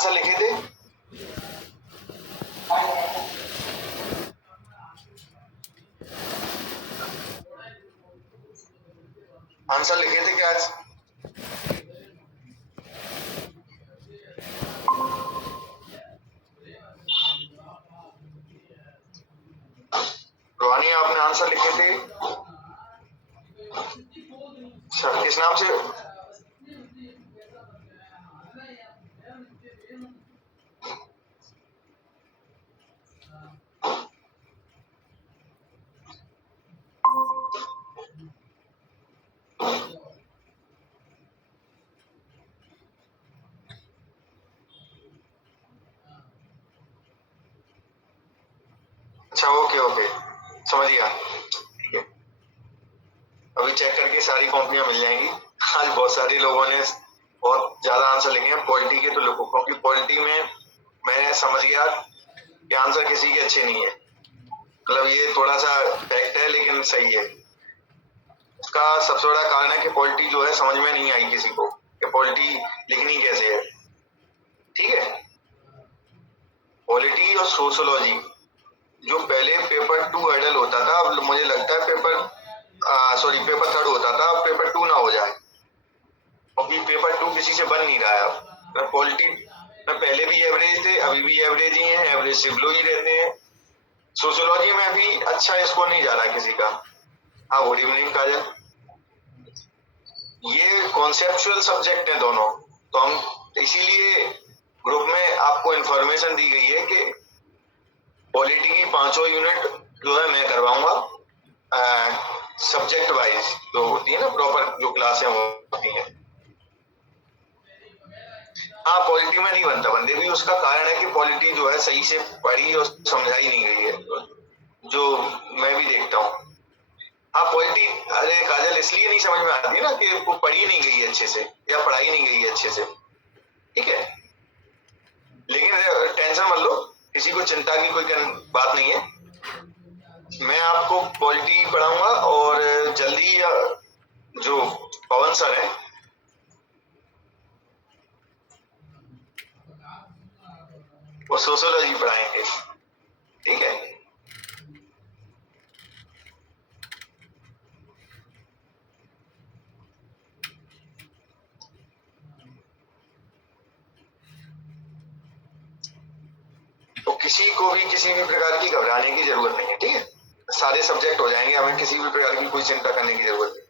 Answer लिखे थे? Answer लिखे थे क्या आज? रोहानी आपने आंसर लिखे थे? अच्छा, किस नाम से? अच्छा, ओके ओके, समझ गया। ठीक है, अभी चेक करके सारी कॉपियां मिल जाएंगी। आज बहुत सारे लोगों ने बहुत ज्यादा आंसर लिखे हैं पॉलिटी के, तो लिखो, क्योंकि पॉलिटी में मैं समझ गया कि आंसर किसी के अच्छे नहीं है। मतलब ये थोड़ा सा फैक्ट है लेकिन सही है। इसका सबसे बड़ा कारण है कि पॉलिटी जो है समझ में नहीं आई किसी को कि पॉलिटी लिखनी कैसे है। ठीक है, पॉलिटी और सोशोलॉजी जो पहले पेपर 2 आइडल होता था, अब मुझे लगता है पेपर थर्ड होता था, अब पेपर 2 ना हो जाए, क्योंकि पेपर 2 किसी से बन नहीं रहा है। अब पॉलिटी में पहले भी एवरेज थे, अभी भी एवरेज ही है, एवरेज से बिलो ही रहते हैं। सोशियोलॉजी में भी अच्छा स्कोर नहीं जा रहा किसी का। हाँ, गुड इवनिंग काजल। ये कॉन्सेप्चुअल सब्जेक्ट है दोनों, तो हम इसीलिए ग्रुप में आपको इंफॉर्मेशन दी गई है कि पॉलिटी की 5 यूनिट जो है मैं करवाऊंगा सब्जेक्ट वाइज, जो होती है ना प्रॉपर जो क्लासें होती हैं। हाँ, पॉलिटी में नहीं बनता बंदे भी, उसका कारण है कि पॉलिटी जो है सही से पढ़ी और समझाई नहीं गई है, जो मैं भी देखता हूँ। हाँ, पॉलिटी अरे काजल इसलिए नहीं समझ में आती है ना कि वो पढ़ी नहीं गई है अच्छे से या पढ़ाई नहीं गई है अच्छे से। ठीक है, लेकिन टेंशन मत लो, किसी को चिंता की कोई बात नहीं है। मैं आपको पॉलिटी पढ़ाऊंगा और जल्दी जो पवन सर है वो सोशियोलॉजी पढ़ाएंगे। ठीक है, तो किसी को भी किसी भी प्रकार की घबराने की जरूरत नहीं है। ठीक है, सारे सब्जेक्ट हो जाएंगे, हमें किसी भी प्रकार की कोई चिंता करने की जरूरत नहीं।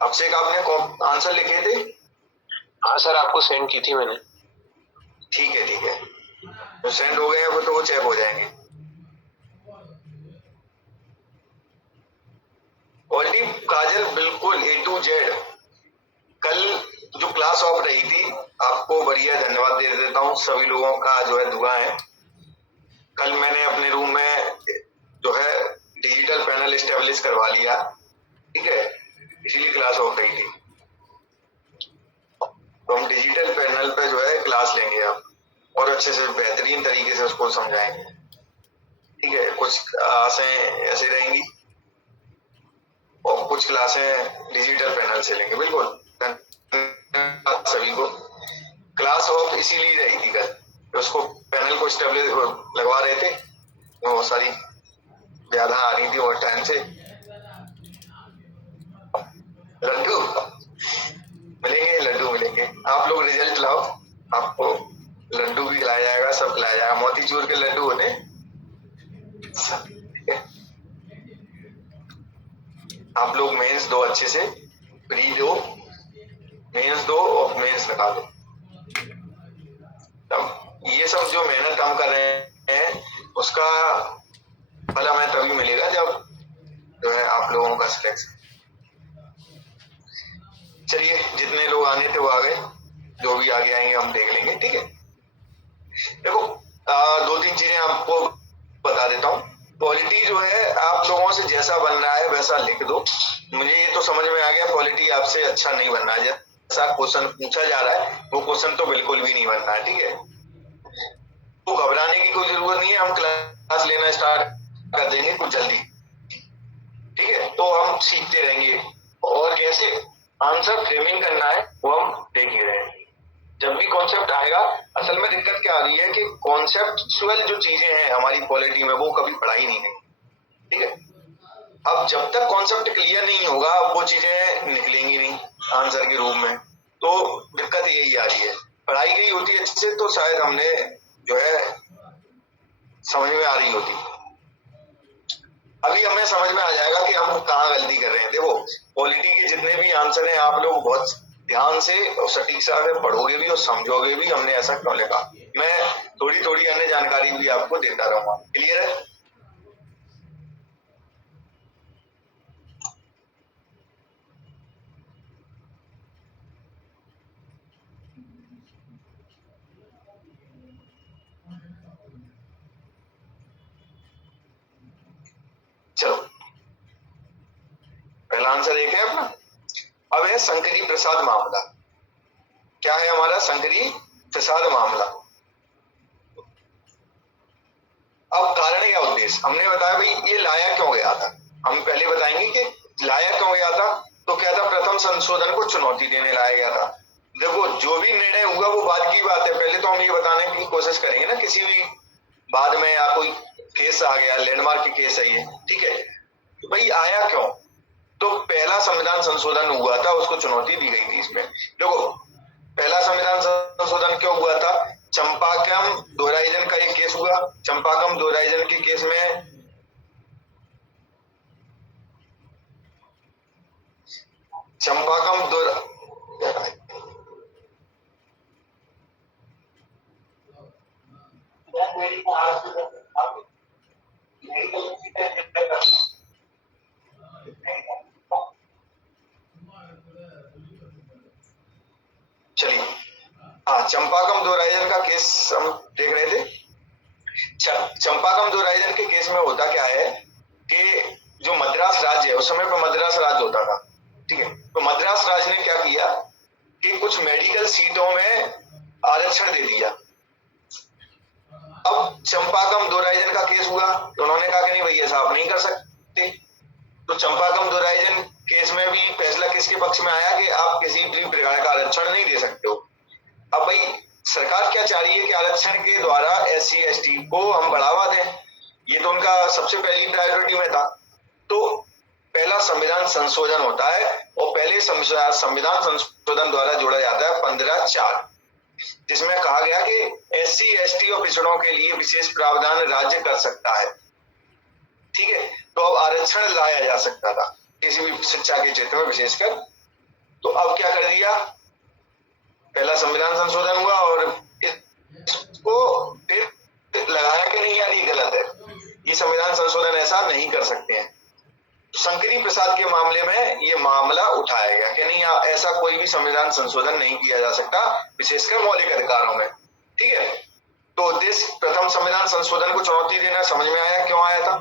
अभिषेक आपने आंसर लिखे थे? हाँ सर, आपको सेंड की थी मैंने। ठीक है ठीक है, तो सेंड हो गए हैं तो वो चेक हो जाएंगे। पॉलिटी काजल बिल्कुल A to Z। कल जो क्लास ऑफ रही थी, आपको बढ़िया धन्यवाद दे देता हूँ, सभी लोगों का जो है दुआ है। कल मैंने अपने रूम में जो है डिजिटल पैनल इस्टेब्लिश करवा लिया। ठीक है, इसीलिए क्लास ऑफ रही थी। तो हम डिजिटल पैनल पे जो है क्लास लेंगे अब, और अच्छे से बेहतरीन तरीके से उसको समझाएंगे। ठीक है, कुछ क्लासें ऐसे रहेंगी और कुछ क्लासें डिजिटल पैनल से लेंगे। बिल्कुल, सभी को क्लास ऑफ इसीलिए रही थी कल, तो उसको पैनल को स्टेबलिश लगवा रहे थे, तो बहुत सारी व्याधा आ रही थी और टाइम से। लड्डू मिलेंगे, लड्डू मिलेंगे, आप लोग रिजल्ट लाओ, आपको लड्डू भी खिलाया जाएगा, सब खिलाया जाएगा। मोतीचूर के लड्डू होते, आप लोग मेंस दो अच्छे से, प्री दो, मेंस दो और मेंस लगा दो। तब ये सब जो मेहनत हम कर रहे हैं उसका फल हमें तभी मिलेगा जब जो है आप लोगों का सिलेक्शन। चलिए, जितने लोग आने थे वो आ गए, जो भी आगे आएंगे हम देख लेंगे। ठीक है, देखो 2-3 चीजें आपको बता देता हूँ। पॉलिटी जो है आप लोगों से जैसा बन रहा है वैसा लिख दो। मुझे ये तो समझ में आ गया पॉलिटी आपसे अच्छा नहीं बन रहा है, जैसा क्वेश्चन पूछा जा रहा है वो क्वेश्चन तो बिल्कुल भी नहीं बन रहा है। ठीक है, घबराने की कोई जरूरत नहीं है, हम क्लास लेना स्टार्ट कर देंगे कुछ जल्दी, ठीक है। तो हम सीखते रहेंगे और कैसे आंसर फ्रेमिंग करना है वो हम देख ही रहे हैं। जब भी कॉन्सेप्ट आएगा, असल में दिक्कत क्या आ रही है कि कॉन्सेप्चुअल जो चीजें हैं हमारी पॉलिटी में वो कभी पढ़ाई नहीं गई, ठीक है। अब जब तक कॉन्सेप्ट क्लियर नहीं होगा वो चीजें निकलेंगी नहीं आंसर के रूप में, तो दिक्कत यही आ रही है। पढ़ाई गई होती अच्छे से तो शायद हमने जो है समझ में आ रही होती। अभी हमें समझ में आ जाएगा कि हम कहाँ गलती कर रहे हैं। देखो पॉलिटी के जितने भी आंसर हैं आप लोग बहुत ध्यान से और सटीकता से पढ़ोगे भी और समझोगे भी हमने ऐसा क्यों लिखा। मैं थोड़ी थोड़ी अन्य जानकारी भी आपको देता रहूंगा। क्लियर है? चलो पहला आंसर एक है अपना। अब है शंकरी प्रसाद मामला। क्या है हमारा? शंकरी प्रसाद मामला। अब कारण या उद्देश्य हमने बताया भाई ये लाया क्यों गया था। हम पहले बताएंगे कि लाया क्यों गया था। तो क्या था? प्रथम संशोधन को चुनौती देने लाया गया था। देखो जो भी निर्णय हुआ वो बाद की बात है, पहले तो हम ये बताने की कोशिश करेंगे ना किसी भी बाद में या कोई केस आ गया, लैंडमार्क की केस है ये, ठीक है। तो भाई आया क्यों? तो पहला संविधान संशोधन हुआ था, उसको चुनौती दी गई थी इसमें। देखो पहला संविधान संशोधन क्यों हुआ था? चंपाकम दोहराइजन का एक केस हुआ। चंपाकम दोहराइजन के केस में चंपाकम चलिए हाँ चंपाकम दोहराइजन का केस हम देख रहे थे। चंपाकम दोहराइजन के केस में होता क्या है कि जो मद्रास राज्य है उस समय पर मद्रास राज्य होता था, ठीक है। तो मद्रास राज्य ने क्या किया कि कुछ मेडिकल सीटों में आरक्षण दे दिया। अब चंपाकम दोहराइजन का केस हुआ तो उन्होंने कहा कि नहीं भैया साहब नहीं कर सकते। तो चंपाकम दोहराइजन केस में भी फैसला किसके पक्ष में आया कि आप किसी भी प्रकार का आरक्षण नहीं दे सकते हो। अब भाई सरकार क्या चाह रही है कि आरक्षण के द्वारा SC ST को हम बढ़ावा दें, ये तो उनका सबसे पहली प्रायोरिटी में था। तो पहला संविधान संशोधन होता है और पहले संविधान संशोधन द्वारा जोड़ा जाता है 15(4), जिसमें कहा गया कि SC ST और पिछड़ों के लिए विशेष प्रावधान राज्य कर सकता है, ठीक है। तो अब आरक्षण लाया जा सकता था किसी भी शिक्षा के क्षेत्र में विशेषकर। तो अब क्या कर दिया, पहला संविधान संशोधन हुआ और इसको फिर लगाया कि नहीं यार ये गलत है, ये संविधान संशोधन ऐसा नहीं कर सकते हैं। शंकरी प्रसाद के मामले में ये मामला उठाया गया कि नहीं ऐसा कोई भी संविधान संशोधन नहीं किया जा सकता विशेषकर मौलिक अधिकारों में, ठीक है। तो उद्देश्य प्रथम संविधान संशोधन को चुनौती देना समझ में आया क्यों आया था।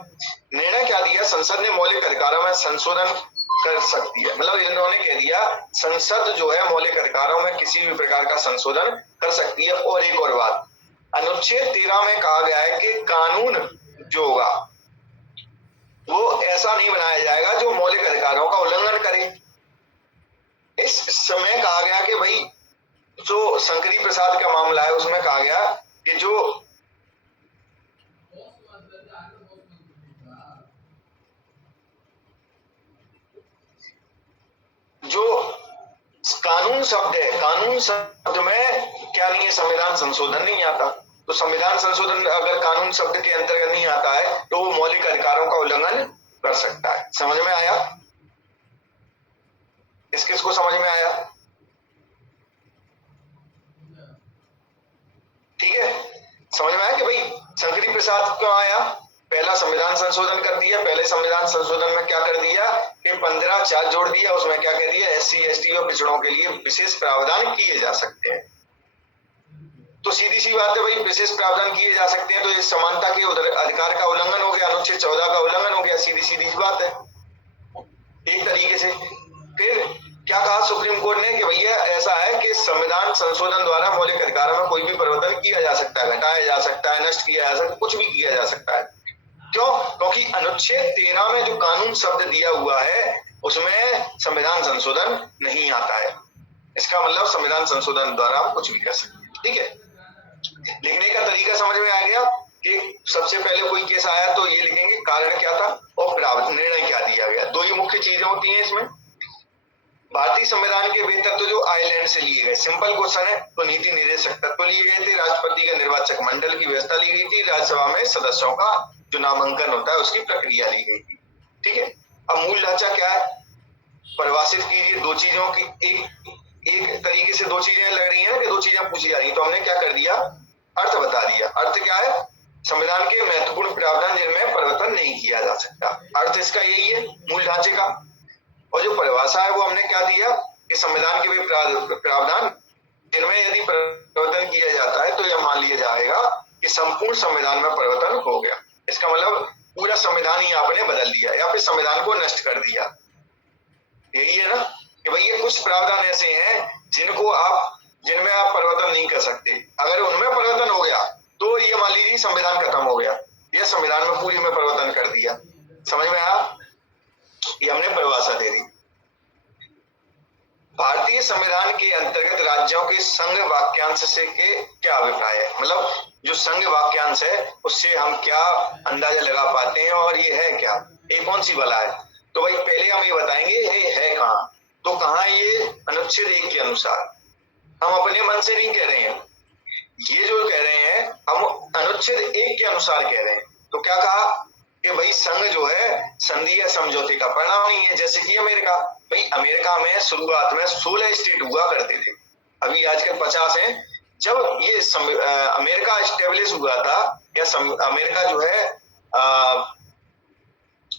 निर्णय क्या दिया, संसद ने मौलिक अधिकारों में संशोधन कर सकती है। मतलब इन्होंने कह दिया संसद जो है मौलिक अधिकारों में किसी भी प्रकार का संशोधन कर सकती है। और एक और बात, अनुच्छेद 13 में कहा गया है कि कानून जो होगा वो ऐसा नहीं बनाया जाएगा जो मौलिक अधिकारों का उल्लंघन करे। इस समय कहा गया कि भाई जो शंकरी प्रसाद का मामला है उसमें कहा गया कि जो कानून शब्द है, कानून शब्द में क्या नहीं है, संविधान संशोधन नहीं आता। तो संविधान संशोधन अगर कानून शब्द के अंतर्गत नहीं आता है तो वो मौलिक अधिकारों का उल्लंघन कर सकता है। समझ में आया? किसको समझ में आया? ठीक है, समझ में आया कि भाई शंकरी प्रसाद क्यों आया। पहला संविधान संशोधन कर दिया, पहले संविधान संशोधन में क्या कर दिया कि 15(4) जोड़ दिया, उसमें क्या कह दिया SC ST और पिछड़ों के लिए विशेष प्रावधान किए जा सकते हैं। तो सीधी सी बात है भाई, विशेष प्रावधान किए जा सकते हैं तो इस समानता के अधिकार का उल्लंघन हो गया, अनुच्छेद 14 का उल्लंघन हो गया। सीधी सीधी बात है एक तरीके से। फिर क्या कहा सुप्रीम कोर्ट ने कि भैया ऐसा है कि संविधान संशोधन द्वारा मौलिक अधिकारों में कोई भी परिवर्तन किया जा सकता है, घटाया जा सकता है, नष्ट किया जा सकता है, कुछ भी किया जा सकता है। क्यों? क्योंकि अनुच्छेद 13 में जो कानून शब्द दिया हुआ है उसमें संविधान संशोधन नहीं आता है। इसका मतलब संविधान संशोधन द्वारा आप कुछ भी कर सकते हैं। ठीक है, लिखने का तरीका समझ में आ गया कि सबसे पहले कोई केस आया तो ये लिखेंगे कारण क्या था और निर्णय क्या दिया गया। दो ही मुख्य चीजें होती हैं इसमें। भारतीय संविधान के वे तत्व जो आयरलैंड से लिए गए, सिंपल क्वेश्चन है। तो नीति निर्देशक तत्व लिए गए थे, राष्ट्रपति का निर्वाचक मंडल की व्यवस्था ली गई थी, राज्यसभा में सदस्यों का जो नामांकन होता है उसकी प्रक्रिया ली गई थी। ठीक है, अब मूल ढांचा क्या है परिभाषित कीजिए। दो चीजों की एक तरीके से दो चीजें लग रही है कि दो चीजें पूछी जा रही है, तो हमने क्या कर दिया अर्थ बता दिया। अर्थ क्या है? संविधान के महत्वपूर्ण प्रावधान जिनमें परिवर्तन नहीं किया जा सकता। अर्थ इसका यही है मूल ढांचे का। और जो परिभाषा है वो हमने क्या दिया कि संविधान के वे प्रावधान जिनमें यदि परिवर्तन किया जाता है तो यह मान लिया जाएगा कि संपूर्ण संविधान में परिवर्तन हो गया। इसका मतलब पूरा संविधान ही आपने बदल दिया या फिर संविधान को नष्ट कर दिया। यही है ना कि भाई ये कुछ प्रावधान ऐसे हैं जिनमें आप परिवर्तन नहीं कर सकते। अगर उनमें परिवर्तन हो गया तो ये मान लीजिए संविधान खत्म हो गया, ये संविधान में पूरी में परिवर्तन कर दिया। समझ में आया? ये हमने परिभाषा दे दी। भारतीय संविधान के अंतर्गत राज्यों के संघ वाक्यांश से के क्या अभिप्राय है? मतलब जो संघ वाक्यांश है उससे हम क्या अंदाजा लगा पाते हैं और ये है क्या, ये कौन सी बला है? तो भाई पहले हम ये बताएंगे ये है कहाँ। तो कहाँ ये अनुच्छेद 1 के अनुसार। हम अपने मन से नहीं कह रहे हैं, ये जो कह रहे हैं हम अनुच्छेद 1 के अनुसार कह रहे हैं। तो क्या कहा कि भाई संघ जो है संधि या समझौते का परिणाम नहीं है। जैसे कि अमेरिका, भाई अमेरिका में शुरुआत में 16 स्टेट हुआ करते थे, अभी आजकल 50 हैं। जब ये अमेरिका स्टेब्लिश हुआ था या अमेरिका जो है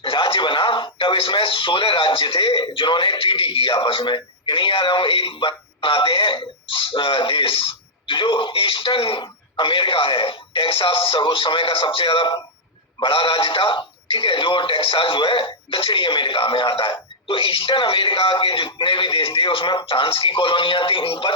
राज्य बना, तब इसमें 16 राज्य थे जिन्होंने ट्रीटी की आपस में कि नहीं यार हम एक बनाते हैं देश। जो ईस्टर्न अमेरिका है, टेक्सास उस समय का सबसे ज्यादा बड़ा राज्य था। ठीक है, जो टेक्सास जो है दक्षिणी अमेरिका में आता है। तो ईस्टर्न अमेरिका के जितने भी देश थे उसमें फ्रांस की कॉलोनियां थी ऊपर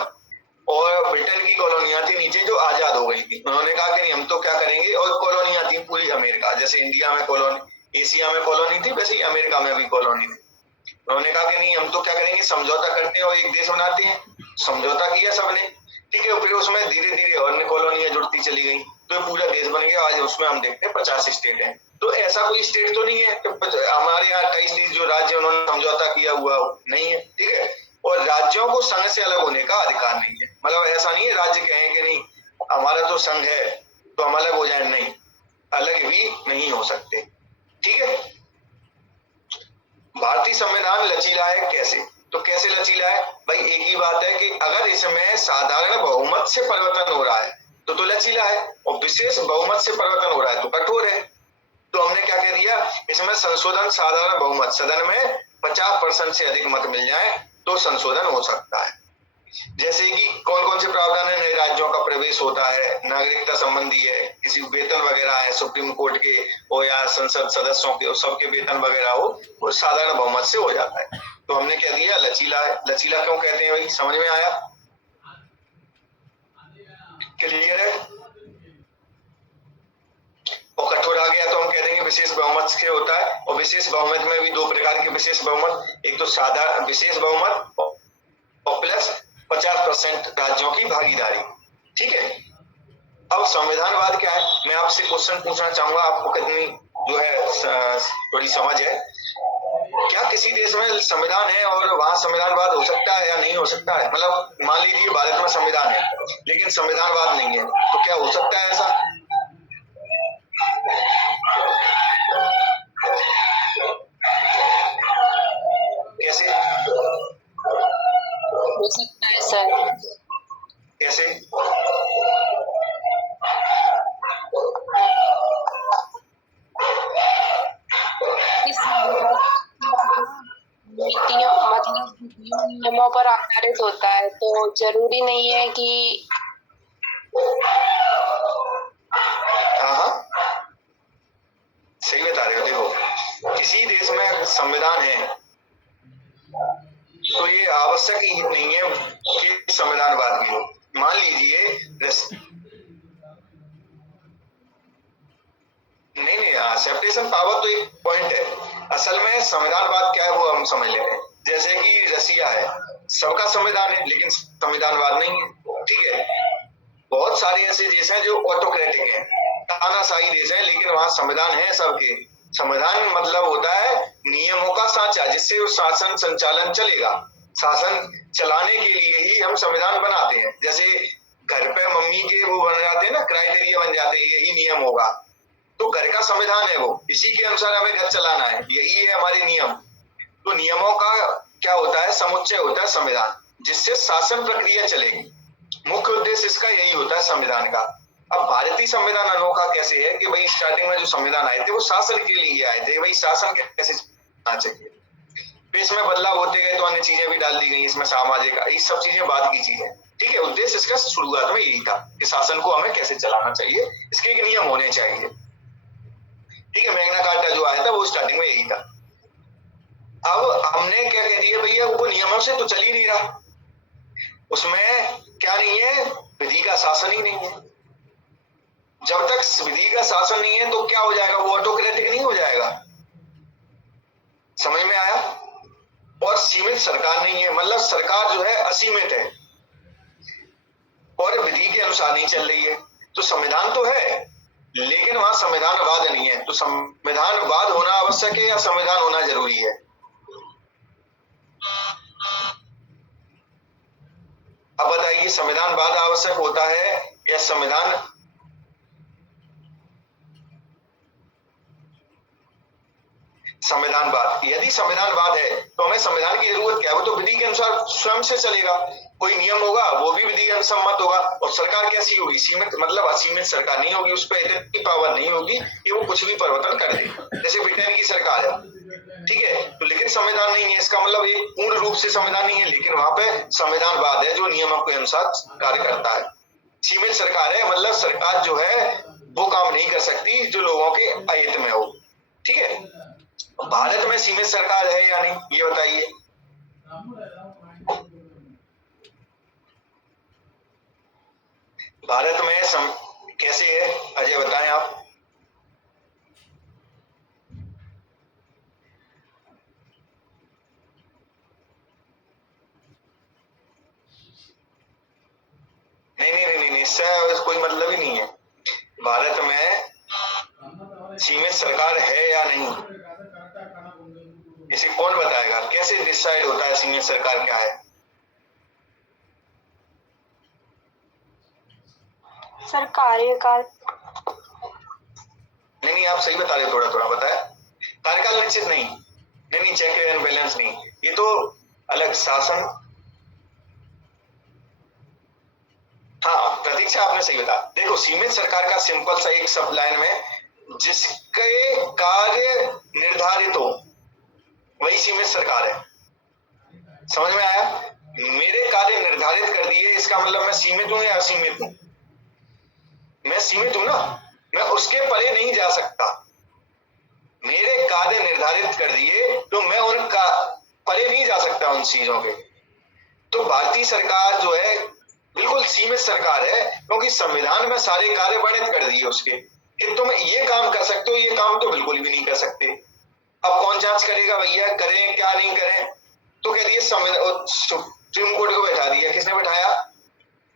और ब्रिटेन की कॉलोनियां थी नीचे जो आजाद हो गई थी। उन्होंने कहा कि नहीं हम तो क्या करेंगे, और कॉलोनियां थी पूरी अमेरिका, जैसे इंडिया में कॉलोनी, एशिया में कॉलोनी थी, वैसे ही अमेरिका में भी कॉलोनी थी। उन्होंने कहा कि नहीं हम तो क्या करेंगे समझौता करते हैं और एक देश बनाते हैं। समझौता किया सबने, ठीक है, फिर उसमें धीरे धीरे और कॉलोनियां जुड़ती चली गई तो पूरा देश बन गया। आज उसमें हम देखते हैं 50 स्टेट हैं। तो ऐसा कोई स्टेट तो नहीं है कि हमारे यहाँ 28 जो राज्य उन्होंने समझौता किया हुआ नहीं है। ठीक है, और राज्यों को संघ से अलग होने का अधिकार नहीं है। मतलब ऐसा नहीं है राज्य कहें कि नहीं हमारा तो संघ है तो हम अलग हो जाए, नहीं, अलग भी नहीं हो सकते। ठीक है, भारतीय संविधान लचीला है कैसे? तो कैसे लचीला है भाई? एक ही बात है कि अगर इसमें साधारण बहुमत से परिवर्तन हो रहा है तो लचीला है, और विशेष बहुमत से परिवर्तन हो रहा है तो कठोर है। तो हमने क्या कह दिया, इसमें संशोधन साधारण बहुमत, सदन में 50% से अधिक मत मिल जाए तो संशोधन हो सकता है। जैसे कि कौन कौन से प्रावधान है, नए राज्यों का प्रवेश होता है, नागरिकता संबंधी है, किसी वेतन वगैरह है सुप्रीम कोर्ट के हो या संसद सदस्यों के, सबके वेतन वगैरह हो, वो साधारण बहुमत से हो जाता है। तो हमने क्या दिया, लचीला है। लचीला क्यों कहते हैं भाई, समझ में आया? क्लियर है? और कठोर आ गया तो हम कह देंगे विशेष बहुमत से होता है। और विशेष बहुमत में भी दो प्रकार के विशेष बहुमत, एक तो साधारण विशेष बहुमत और प्लस 50% राज्यों की भागीदारी। ठीक है, अब संविधानवाद क्या है, मैं आपसे क्वेश्चन पूछना चाहूंगा, आपको कितनी जो है थोड़ी समझ है। क्या किसी देश में संविधान है और वहां संविधानवाद हो सकता है या नहीं हो सकता है? मतलब मान लीजिए भारत में संविधान है लेकिन संविधानवाद नहीं है, तो क्या हो सकता है ऐसा? कैसे हो सकता है सर? कैसे? नीतियों मतलब नियमों पर आधारित होता है, तो जरूरी नहीं है कि हाँ सही बता रहे हो। देखो किसी देश में संविधान है तो ये आवश्यक ही नहीं है कि संविधानवाद भी हो। मान लीजिए नहीं, सेपरेशन पावर तो एक पॉइंट है, असल में संविधानवाद क्या है वो हम समझ लेते हैं। जैसे कि रसिया है, सबका संविधान है लेकिन संविधानवाद नहीं है, ठीक है। बहुत सारे ऐसे देश हैं जो ऑटोक्रेटिक हैं, तानाशाही देश है, लेकिन वहां संविधान है सबके। संविधान मतलब होता है नियमों का सांचा, जिससे वो शासन संचालन चलेगा। शासन चलाने के लिए ही हम संविधान बनाते हैं। जैसे घर पे मम्मी के वो बन जाते हैं ना, क्राइटेरिया बन जाते हैं, यही नियम होगा, तो घर का संविधान है वो, इसी के अनुसार हमें घर चलाना है, यही है हमारे नियम। तो नियमों का क्या होता है, समुच्चय होता है संविधान, जिससे शासन प्रक्रिया चलेगी। मुख्य उद्देश्य इसका यही होता है संविधान का। अब भारतीय संविधान अनोखा कैसे है कि भाई स्टार्टिंग में जो संविधान आए थे वो शासन के लिए आए थे, भाई शासन कैसे चलना चाहिए। फिर इसमें बदलाव होते गए तो अन्य चीजें भी डाल दी गई, इसमें सामाजिक, ये सब चीजें बाद की चीजें, ठीक है। उद्देश्य इसका शुरुआत में यही था कि शासन को हमें कैसे चलाना चाहिए, इसके एक नियम होने चाहिए, ठीक है। मैग्ना कार्टा जो आया था वो स्टार्टिंग में यही था। अब हमने क्या कह दिया, भैया वो नियमों से तो चल ही नहीं रहा, उसमें क्या नहीं है, विधि का शासन ही नहीं है। जब तक विधि का शासन नहीं है तो क्या हो जाएगा, वो ऑटोक्रेटिक नहीं हो जाएगा। समझ में आया। और सीमित सरकार नहीं है, मतलब सरकार जो है असीमित है और विधि के अनुसार नहीं चल रही है। तो संविधान तो है लेकिन वहां संविधानवाद नहीं है। तो संविधानवाद होना आवश्यक है या संविधान होना जरूरी है? अब बताइए, संविधानवाद आवश्यक होता है या संविधान? संविधानवाद, यदि संविधानवाद है तो हमें संविधान की जरूरत क्या है, वो तो विधि के अनुसार स्वयं से चलेगा। कोई नियम होगा वो भी विधि अनुसम्मत होगा। और सरकार कैसी होगी, सीमित, मतलब असीमित सरकार नहीं होगी, उस पर इतनी पावर नहीं होगी कि वो कुछ भी परिवर्तन कर दे, जैसे ब्रिटेन की सरकार है, ठीक है। तो लेकिन संविधान नहीं है, इसका मतलब एक पूर्ण रूप से संविधान नहीं है, लेकिन वहां पे संविधानवाद है जो नियमों के अनुसार कार्य करता है। सीमित सरकार है, मतलब सरकार जो है वो काम नहीं कर सकती जो लोगों के अहित में हो, ठीक है। भारत में सीमित सरकार है या नहीं, ये बताइए। भारत में कैसे है, अजय बताएं आप। नहीं, इससे कोई मतलब ही नहीं है। भारत में सीमित सरकार है या नहीं, इसे कौन बताएगा? कैसे डिसाइड होता है सीमित सरकार क्या है? सर कार्यकाल। नहीं, आप सही बता रहे, थोड़ा बताया। कार्यकाल निश्चित नहीं, चेक एंड बैलेंस नहीं, ये तो अलग शासन। हाँ, प्रतीक्षा आपने सही बताया। देखो, सीमित सरकार का सिंपल सा एक सब लाइन में, जिसके कार्य निर्धारित हो वही सीमित सरकार है। समझ में आया? मेरे कार्य निर्धारित कर दिए, इसका मतलब मैं सीमित हूं या असीमित हूं? मैं सीमित हूं ना, मैं उसके परे नहीं जा सकता। मेरे कार्य निर्धारित कर दिए तो मैं उनका परे नहीं जा सकता उन चीजों के। तो भारतीय सरकार जो है बिल्कुल सीमित सरकार है, क्योंकि संविधान में सारे कार्य वर्णित कर दिए उसके कि तुम ये काम कर सकते हो, ये काम तो बिल्कुल भी नहीं कर सकते। अब कौन जांच करेगा भैया, करें क्या नहीं करें? तो कह दिए सुप्रीम कोर्ट को बैठा दिया। किसने बैठाया?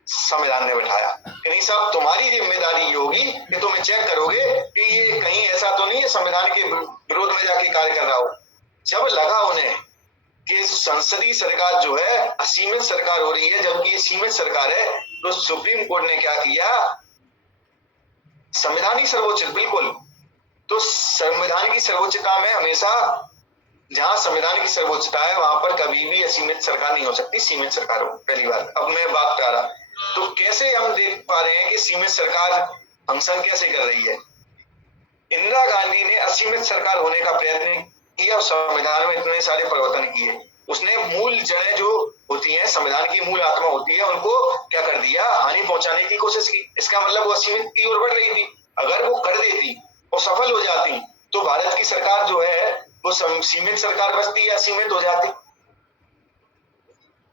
संविधान ने बैठाया कि नहीं साहब, तुम्हारी जिम्मेदारी ये होगी कि तुम चेक करोगे कि ये कहीं ऐसा तो नहीं है संविधान के विरोध में जाके कार्य कर रहा हो। जब लगा उन्हें कि संसदीय सरकार जो है असीमित सरकार हो रही है जबकि ये सीमित सरकार है, तो सुप्रीम कोर्ट ने क्या किया, संविधान ही सर्वोच्च, बिल्कुल। तो संविधान की सर्वोच्चता में हमेशा, जहां संविधान की सर्वोच्चता है वहां पर कभी भी असीमित सरकार नहीं हो सकती, सीमित सरकार हो। पहली बात। अब मैं बात कर रहा, तो कैसे हम देख पा रहे हैं कि सीमित सरकार फंक्शन कैसे कर रही है? इंदिरा गांधी ने असीमित सरकार होने का प्रयत्न किया, संविधान में इतने सारे परिवर्तन किए। उसने मूल जड़ें जो होती हैं, संविधान की मूल आत्मा होती है, उनको क्या कर दिया, हानि पहुंचाने की कोशिश की। इसका मतलब वो असीमित की ओर बढ़ रही थी। अगर वो कर देती और सफल हो जाती तो भारत की सरकार जो है वो सीमित सरकार बचती या असीमित हो जाती?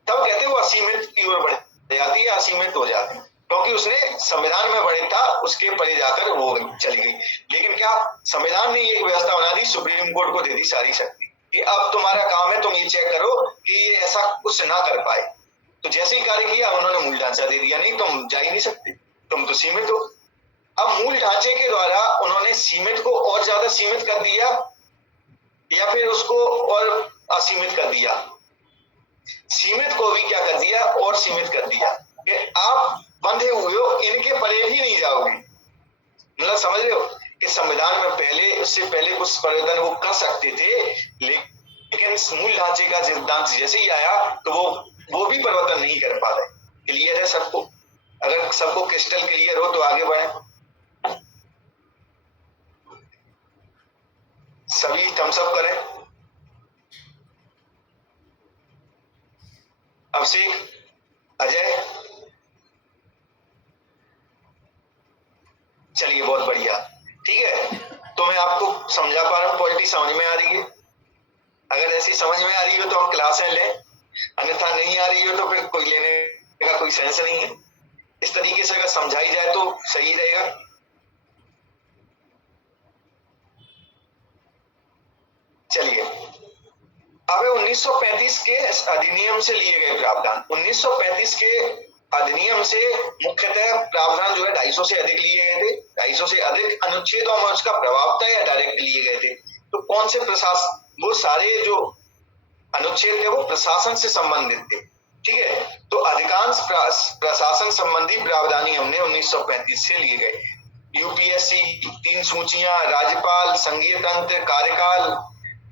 तब कहते हैं वो असीमित की ओर बढ़ जाती है, असीमित हो जाती है, क्योंकि उसने संविधान में बढ़े था, उसके परे जाकर वो चली गई। लेकिन क्या संविधान ने एक व्यवस्था बना दी, सुप्रीम कोर्ट को दे दी सारी शक्ति कि अब तुम्हारा काम है, तुम ये चेक करो कि ये ऐसा कुछ ना कर पाए। तो जैसे ही कार्य किया उन्होंने मूल ढांचा दे दिया, नहीं तुम जा ही नहीं सकते, तुम तो सीमित हो। अब मूल ढांचे के द्वारा उन्होंने सीमित को और ज्यादा सीमित कर दिया या फिर उसको और असीमित कर दिया। सीमित को भी क्या कर दिया, और सीमित कर दिया कि आप बंधे हुए हो, इनके परे भी नहीं जाओगे। मतलब समझ रहे हो कि संविधान में पहले, उससे पहले कुछ परिवर्तन वो कर सकते थे, लेकिन मूल ढांचे का सिद्धांत जैसे ही आया तो वो भी परिवर्तन नहीं कर पा रहे। क्लियर है सबको? अगर सबको क्रिस्टल क्लियर हो तो आगे बढ़े। सभी थम्स अप करें। अभिषेक, अजय, चलिए बहुत बढ़िया, ठीक है। तो मैं आपको समझा पा रहा हूँ, पॉलिटी समझ में आ रही है? अगर ऐसी समझ में आ रही हो तो हम क्लासें लें, अन्यथा नहीं आ रही हो तो फिर कोई लेने का कोई सेंस नहीं है। इस तरीके से अगर समझाई जाए तो सही रहेगा। चलिए, अब 1935 के अधिनियम से लिए गए प्रावधान। 1935 के अधिनियम से मुख्यतः प्रावधान जो है 250 से अधिक लिए गए थे। 250 से अधिक अनुच्छेदों में उसका प्रभाव था या डायरेक्ट लिए गए थे। तो कौन से प्रशासन, वो सारे जो अनुच्छेद थे वो प्रशासन से संबंधित थे, ठीक है। तो अधिकांश प्रशासन संबंधी प्रावधान ही हमने 1935 से लिए गए। यूपीएससी, 3 सूचियां, राज्यपाल, संघीय तंत्र, कार्यकाल,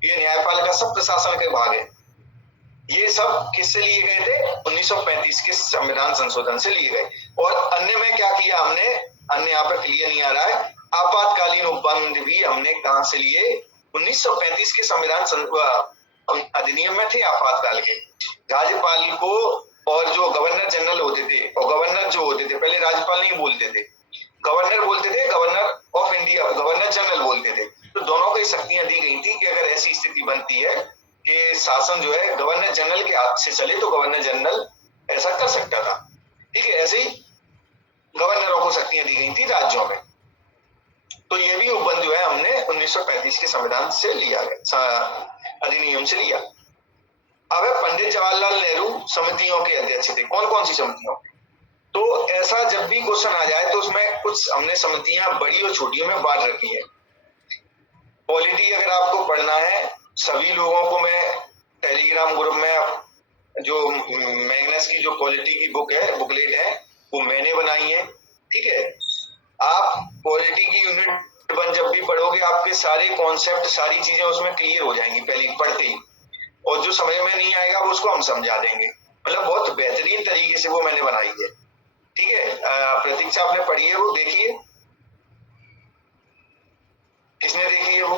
ये न्यायपाल का सब प्रशासन के भाग है। ये सब किससे लिए गए थे? 1935 के संविधान संशोधन से लिए गए। और अन्य में क्या किया हमने, अन्य यहाँ पर क्लियर नहीं आ रहा है। आपातकालीन उपबंध भी हमने कहां से लिए? 1935 के संविधान अधिनियम में थे आपातकाल के। राज्यपाल को और जो गवर्नर जनरल होते थे, और गवर्नर जो होते थे, पहले राज्यपाल नहीं बोलते थे, गवर्नर बोलते थे, governor of India, governor general बोलते थे। तो दोनों को शक्तियां दी गई थी कि अगर ऐसी स्थिति बनती है कि शासन जो है गवर्नर जनरल के हाथ से चले तो गवर्नर जनरल ऐसा कर सकता था, ठीक है। ऐसे ही गवर्नरों को शक्तियां दी गई थी राज्यों में। तो ये भी उपबंध जो है हमने 1935 के संविधान से लिया गया, अधिनियम से लिया। अब है पंडित जवाहरलाल नेहरू समितियों के अध्यक्ष थे। कौन कौन सी समितियों? तो ऐसा जब भी क्वेश्चन आ जाए तो उसमें कुछ हमने समितियां बड़ी और छोटी में बांट रखी है। पॉलिटी अगर आपको पढ़ना है, सभी लोगों को मैं टेलीग्राम ग्रुप में जो मैग्नस की जो पॉलिटी की बुक है, बुकलेट है, वो मैंने बनाई है, ठीक है। आप पॉलिटी की यूनिट 1 जब भी पढ़ोगे आपके सारे कॉन्सेप्ट, सारी चीजें उसमें क्लियर हो जाएंगी पहले पढ़ते ही। और जो समझ में नहीं आएगा वो उसको हम समझा देंगे। मतलब बहुत बेहतरीन तरीके से वो मैंने बनाई है, ठीक है। प्रतीक्षा आपने पढ़ी है वो? देखिए, किसने देखी है वो?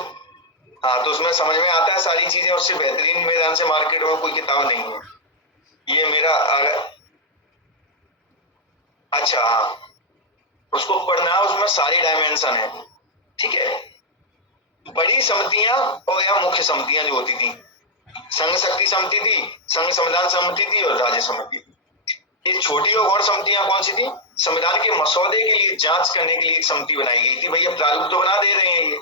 हाँ, तो उसमें समझ में आता है सारी चीजें। उससे बेहतरीन मेरे ध्यान से मार्केट में कोई किताब नहीं है। ये मेरा अच्छा, हाँ, उसको पढ़ना, उसमें सारी डायमेंशन है, ठीक है। बड़ी समितियां और या मुख्य समितियां जो होती थी, संघ शक्ति समिति थी, संघ संविधान समिति थी और राज्य समिति थी। ये छोटी और गौण समितियां कौन सी थी? संविधान के मसौदे के लिए जांच करने के लिए एक समिति बनाई गई थी। भैया प्रारूप तो बना दे रहे हैं ये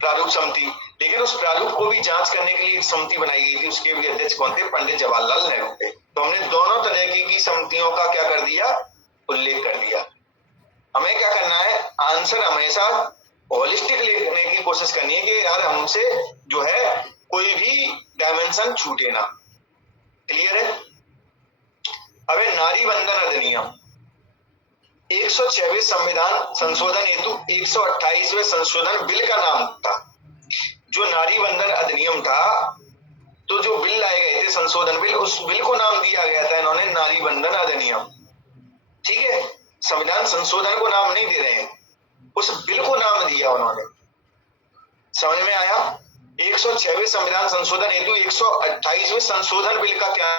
प्रारूप समिति, लेकिन उस प्रारूप को भी जांच करने के लिए एक समिति बनाई गई थी। उसके भी अध्यक्ष कौन थे? पंडित जवाहरलाल नेहरू थे। तो हमने दोनों तरह की समितियों का क्या कर दिया? उल्लेख कर दिया। हमें क्या करना है? आंसर हमेशा होलिस्टिक लिखने की कोशिश करनी है कि यार हमसे जो है कोई भी डायमेंशन छूटे ना। क्लियर है? अब नारी बंधन अधिनियम 126 संविधान संशोधन हेतु 128वें संशोधन बिल का नाम था। जो नारी बंधन अधिनियम था, तो जो बिल लाए गए थे संशोधन बिल, उस बिल को नाम दिया गया था इन्होंने नारी बंधन अधिनियम, ठीक है। संविधान संशोधन को नाम नहीं दे रहे हैं, उस बिल को नाम दिया उन्होंने। समझ में आया? 126 संविधान संशोधन हेतु 128वें संशोधन बिल का क्या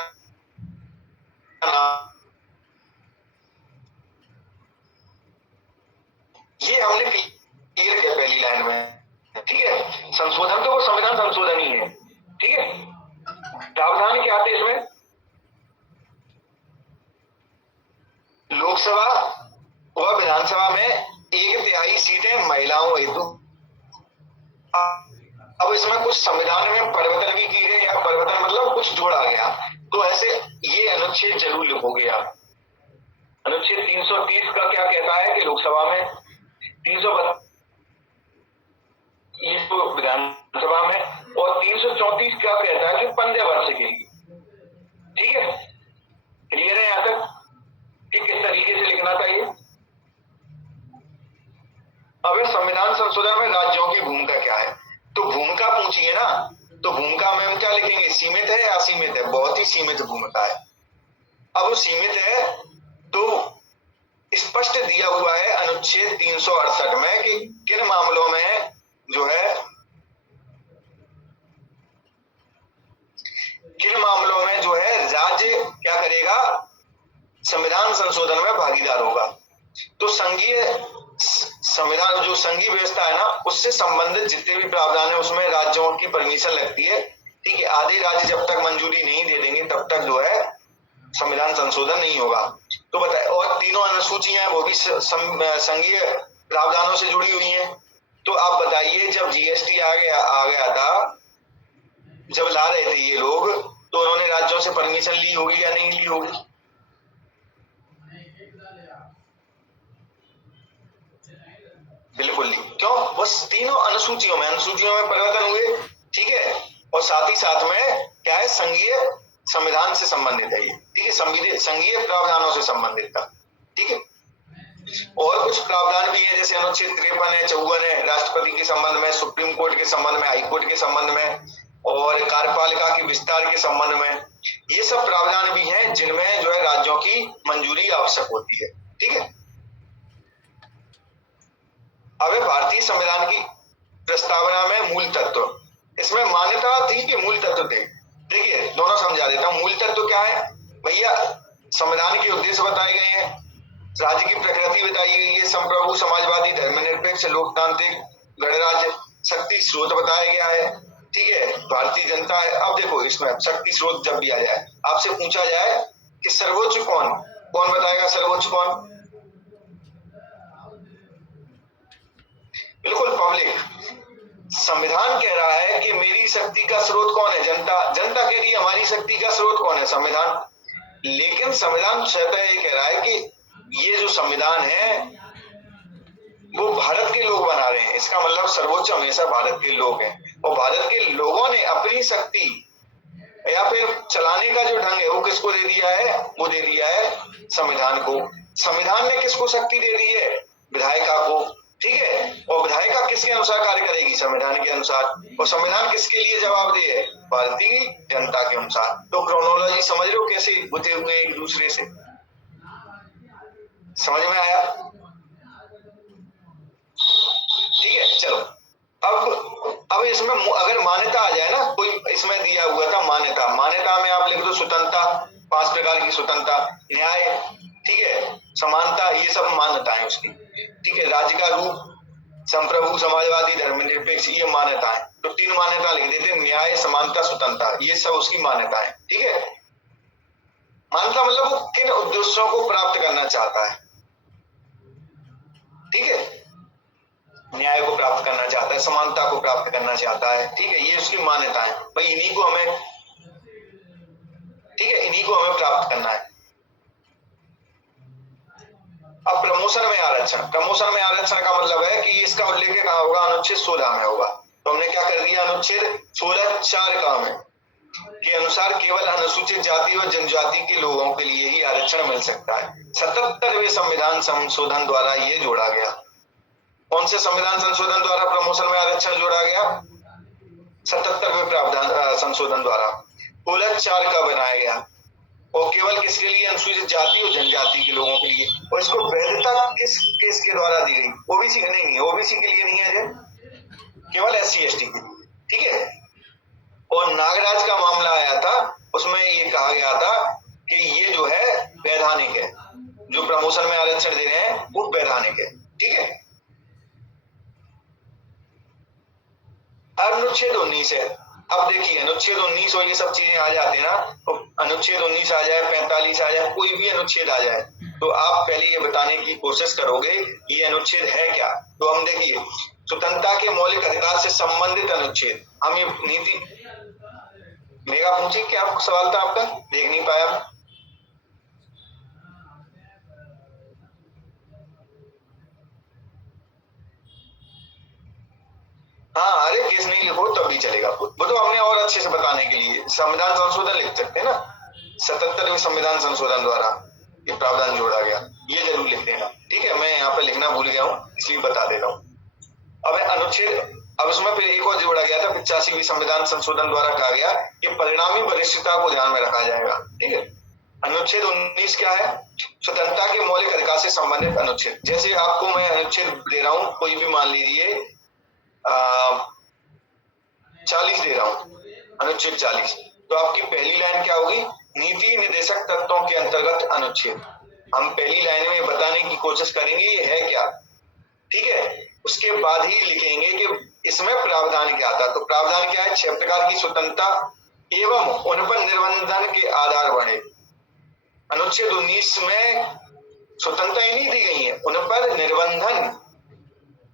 नाम? ये हमने क्लियर किया पहली लाइन में, ठीक है। संशोधन तो वो संविधान संशोधन ही है, ठीक है। प्रावधान क्या आते इसमें? लोकसभा व विधानसभा में 1/3 सीटें महिलाओं हेतु। अब इसमें कुछ संविधान में परिवर्तन भी की गई, या परिवर्तन मतलब कुछ जोड़ा गया, तो ऐसे ये अनुच्छेद जरूर लिखोगे आप। अनुच्छेद 330 का क्या कहता है कि लोकसभा में, 332 ये तो विधानसभा में, और 334 क्या कहता है कि 15 वर्ष के लिए। ठीक है, क्लियर है यहाँ तक कि किस तरीके से लिखना चाहिए। अब संविधान संशोधन में राज्यों की भूमिका क्या है, तो भूमिका पूछिए ना, तो भूमिका में हम क्या लिखेंगे, सीमित है या असीमित है? बहुत ही सीमित भूमिका है। अब वो सीमित है तो स्पष्ट दिया हुआ है अनुच्छेद 368 में कि किन मामलों में जो है, किन मामलों में जो है राज्य क्या करेगा, संविधान संशोधन में भागीदार होगा। तो संघीय संविधान जो संघीय व्यवस्था है ना, उससे संबंधित जितने भी प्रावधान है उसमें राज्यों की परमिशन लगती है। ठीक है, आधे राज्य जब तक मंजूरी नहीं दे देंगे तब तक जो है संविधान संशोधन नहीं होगा। तो बताए, और तीनों अनुसूचियां हैं वो भी संघीय प्रावधानों से जुड़ी हुई हैं। तो आप बताइए, जब जीएसटी आ गया था, जब ला रहे थे ये लोग, तो उन्होंने राज्यों से परमिशन ली होगी या नहीं ली होगी? बिल्कुल ली। क्यों? बस तीनों अनुसूचियों में परिवर्तन हुए। ठीक है, और साथ ही साथ में क्या है, संघीय संविधान से संबंधित है ये। ठीक है, संघीय प्रावधानों से संबंधित था। ठीक है, और कुछ प्रावधान भी है, जैसे अनुच्छेद 53 है, 54 है, राष्ट्रपति के संबंध में, सुप्रीम कोर्ट के संबंध में, हाई कोर्ट के संबंध में, और कार्यपालिका के विस्तार के संबंध में। ये सब प्रावधान भी हैं जिनमें जो है राज्यों की मंजूरी आवश्यक होती है। ठीक है, अब भारतीय संविधान की प्रस्तावना में मूल तत्व, इसमें मान्यता थी कि मूल तत्व थे। देखिए, दोनों समझा देता हूं। मूल तत्व क्या है भैया, संविधान के उद्देश्य बताए गए हैं, राज्य की प्रकृति बताई गई है, संप्रभु, समाजवादी, धर्मनिरपेक्ष, लोकतांत्रिक, गणराज्य, शक्ति स्रोत बताया गया है। ठीक है, भारतीय जनता है। अब देखो, इसमें शक्ति स्रोत जब भी आ जाए, आपसे पूछा जाए कि सर्वोच्च कौन, कौन बताएगा सर्वोच्च कौन? बिल्कुल पब्लिक। संविधान कह रहा है कि मेरी शक्ति का स्रोत कौन है, जनता। जनता कह रही है हमारी शक्ति का स्रोत कौन है, संविधान। लेकिन संविधान स्वतः ये कह रहा है कि ये जो संविधान है वो भारत के लोग बना रहे हैं। इसका मतलब सर्वोच्च हमेशा भारत के लोग हैं, और भारत के लोगों ने अपनी शक्ति या फिर चलाने का जो ढंग है वो किसको दे दिया है, वो दे दिया है संविधान को। संविधान ने किसको शक्ति दे दी है, विधायिका को। ठीक है, और विधायिका किसके अनुसार कार्य करेगी, संविधान के अनुसार। और संविधान किसके लिए जवाबदेह है, भारतीय जनता के अनुसार। तो क्रोनोलॉजी समझ रहे हो कैसे गुथे हुए एक दूसरे से, समझ में आया? ठीक है, चलो। अब इसमें अगर मान्यता आ जाए ना, कोई इसमें दिया हुआ था मान्यता, मान्यता में आप लिख दो स्वतंत्रता, 5 प्रकार की स्वतंत्रता, न्याय, ठीक है, समानता, ये सब मान्यताएं उसकी। ठीक है, राज्य का रूप, संप्रभु, समाजवादी, धर्मनिरपेक्ष, ये मान्यताएं। तो 3 मान्यता लिख देते, न्याय, समानता, स्वतंत्रता, ये सब उसकी मान्यताएं। ठीक है, मान्यता मतलब वो किन उद्देश्यों को प्राप्त करना चाहता है। ठीक है, न्याय को प्राप्त करना चाहता है, समानता को प्राप्त करना चाहता है। ठीक है, ये उसकी मान्यताएं। भाई इन्हीं को हमें, ठीक है, इन्हीं को हमें प्राप्त करना है। अब प्रमोशन में आरक्षण, प्रमोशन में आरक्षण का मतलब है कि इसका उल्लेख कहाँ होगा, अनुच्छेद 16 में होगा। तो हमने क्या कर दिया, अनुच्छेद 16(4) का में के अनुसार केवल अनुसूचित जाति व जनजाति के लोगों के लिए ही आरक्षण मिल सकता है। 77वें संविधान संशोधन द्वारा ये जोड़ा गया। कौन से संविधान संशोधन द्वारा प्रमोशन में आरक्षण जोड़ा गया? 77वें प्रावधान संशोधन द्वारा 16(4) का बनाया गया, और केवल किसके लिए, अनुसूचित जाति और जनजाति के लोगों के लिए। और इसको वैधता किस केस के द्वारा दी गई, ओबीसी के नहीं, ओबीसी के लिए नहीं है, केवल SC/ST के लिए। ठीक है, और नागराज का मामला आया था, उसमें ये कहा गया था कि ये जो है वैधानिक है, जो प्रमोशन में आरक्षण दे रहे हैं वो वैधानिक है। ठीक है, अनुच्छेद 19 है। अब देखिए, अनुच्छेद 19 और ये सब चीजें आ जाते हैं ना, तो अनुच्छेद 19 आ जाए, 45 आ जाए, कोई भी अनुच्छेद आ जाए, तो आप पहले ये बताने की कोशिश करोगे ये अनुच्छेद है क्या। तो हम देखिए, स्वतंत्रता के मौलिक अधिकार से संबंधित अनुच्छेद, हम ये नीति मेगा पूछे क्या सवाल था आपका, देख नहीं पाया। हाँ, अरे केस नहीं लिखो तब भी चलेगा, वो तो हमने और अच्छे से बताने के लिए संविधान संशोधन लिख सकते हैं ना, 77वें संविधान संशोधन द्वारा ये प्रावधान जोड़ा गया, ये जरूर लिख देना। ठीक है, मैं यहाँ पे लिखना भूल गया हूँ इसलिए बता देता हूँ। अब अनुच्छेद, अब उसमें फिर एक और जोड़ा गया था 85वीं संविधान संशोधन द्वारा कहा गया कि परिणामी वरिष्ठता को ध्यान में रखा जाएगा। ठीक है, अनुच्छेद 19 क्या है, स्वतंत्रता के मौलिक अधिकार से संबंधित अनुच्छेद। जैसे आपको मैं अनुच्छेद दे रहा हूँ, कोई भी मान लीजिए 40 दे रहा हूँ, अनुच्छेद 40, तो आपकी पहली लाइन क्या होगी, नीति निर्देशक तत्वों के अंतर्गत अनुच्छेद। हम पहली लाइन में बताने की कोशिश करेंगे ये है क्या। ठीक है, उसके बाद ही लिखेंगे कि इसमें प्रावधान क्या था। तो प्रावधान क्या है, 6 प्रकार की स्वतंत्रता एवं उन पर निर्बंधन के आधार बढ़े। अनुच्छेद 19 में स्वतंत्रता ही नहीं दी गई है, उन पर निर्बंधन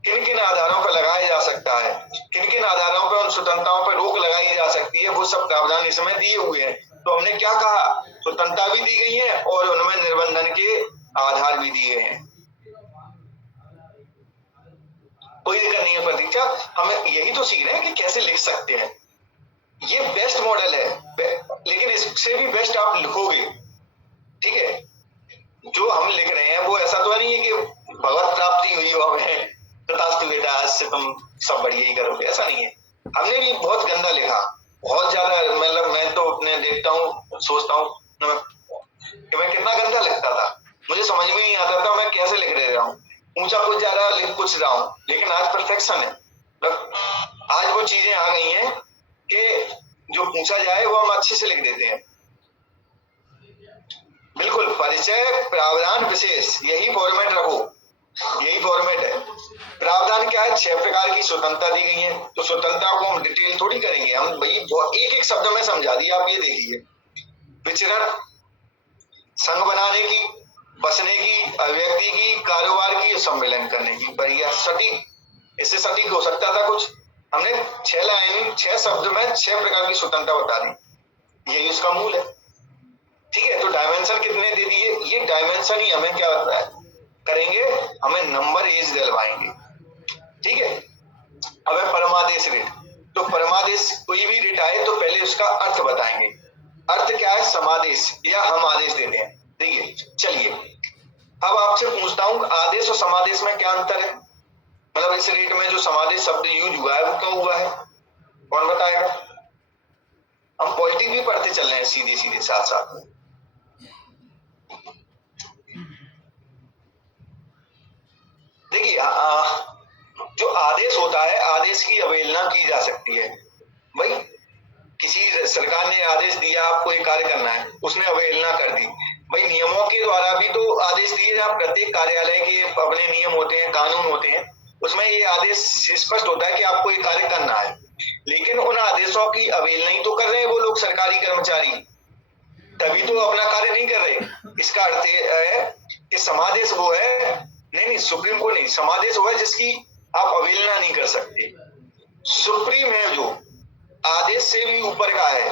किन किन आधारों पर लगाया जा सकता है, किन किन आधारों पर उन स्वतंत्रताओं पर रोक लगाई जा सकती है, वो सब प्रावधान इसमें दिए हुए हैं। तो हमने क्या कहा, स्वतंत्रता भी दी गई है और उनमें निर्बंधन के आधार भी दिए हैं। कोई दिक्कत नहीं है प्रतीक्षा, हम यही तो सीख रहे हैं कि कैसे लिख सकते हैं। ये बेस्ट मॉडल है, लेकिन इससे भी बेस्ट आप लिखोगे। ठीक है, जो हम लिख रहे हैं वो ऐसा तो नहीं है कि भगवत प्राप्ति हुई हो हमें, तथास्तु बेटा आज से तुम सब बढ़िया ही करोगे, ऐसा नहीं है। हमने भी बहुत गंदा लिखा, बहुत ज्यादा, मतलब मैं तो अपने देखता हूँ सोचता हूँ कि मैं कितना गंदा लिखता था, मुझे समझ में नहीं आता था मैं कैसे लिख रहा हूँ, ऊंचा कुछ जा रहा लिख कुछ रहा हूँ, लेकिन आज परफेक्शन है। आज वो चीजें आ गई हैं कि जो पूछा जाए वो हम अच्छे से लिख देते हैं। बिल्कुल, परिचय प्रावधान विशेष, यही फॉर्मेट रखो, यही फॉर्मेट है। प्रावधान क्या है, 6 प्रकार की स्वतंत्रता दी गई है, तो स्वतंत्रता को हम डिटेल थोड़ी करेंगे, हम भाई एक एक शब्द में समझा दिया। आप ये देखिए, विचरण, संघ बनाने की, बसने की, अभिव्यक्ति की, कारोबार की, सम्मेलन करने की, बढ़िया सटीक, इससे सटीक हो सकता था कुछ। हमने 6 लाइन 6 शब्द में 6 प्रकार की स्वतंत्रता बता दी, यही उसका मूल है। ठीक है, तो डायमेंशन कितने दे दिए, ये डायमेंशन ही हमें क्या करेंगे, हमें नंबर एज दिलवाएंगे। ठीक है, अब है परमादेश रेट। तो परमादेश कोई भी रेट आए तो पहले उसका अर्थ बताएंगे। अर्थ क्या है, समादेश या हम आदेश देते हैं। देखिए चलिए, अब आपसे पूछता हूं आदेश और समादेश में क्या अंतर है, मतलब इस रेट में जो समादेश शब्द यूज हुआ है वो क्यों हुआ है, कौन बताएगा। हम पॉलिटिक भी पढ़ते चल रहे हैं सीधे सीधे साथ साथ में। देखिए जो आदेश होता है, आदेश की अवहेलना की जा सकती है। भाई किसी सरकार ने आदेश दिया आपको ये कार्य करना है, उसने अवहेलना कर दी, भाई नियमों के द्वारा भी तो आदेश दिए जा, प्रत्येक कार्यालय के अपने नियम होते हैं, कानून होते हैं, उसमें ये आदेश स्पष्ट होता है कि आपको ये कार्य करना है। लेकिन उन आदेशों की अवहेलना ही तो कर रहे हैं वो लोग, सरकारी कर्मचारी, तभी तो अपना कार्य नहीं कर रहे। इसका अर्थ है कि समादेश वो है, नहीं सुप्रीम कोर्ट नहीं, समादेश वो है जिसकी आप अवहेलना नहीं कर सकते। सुप्रीम है जो आदेश से भी ऊपर का है,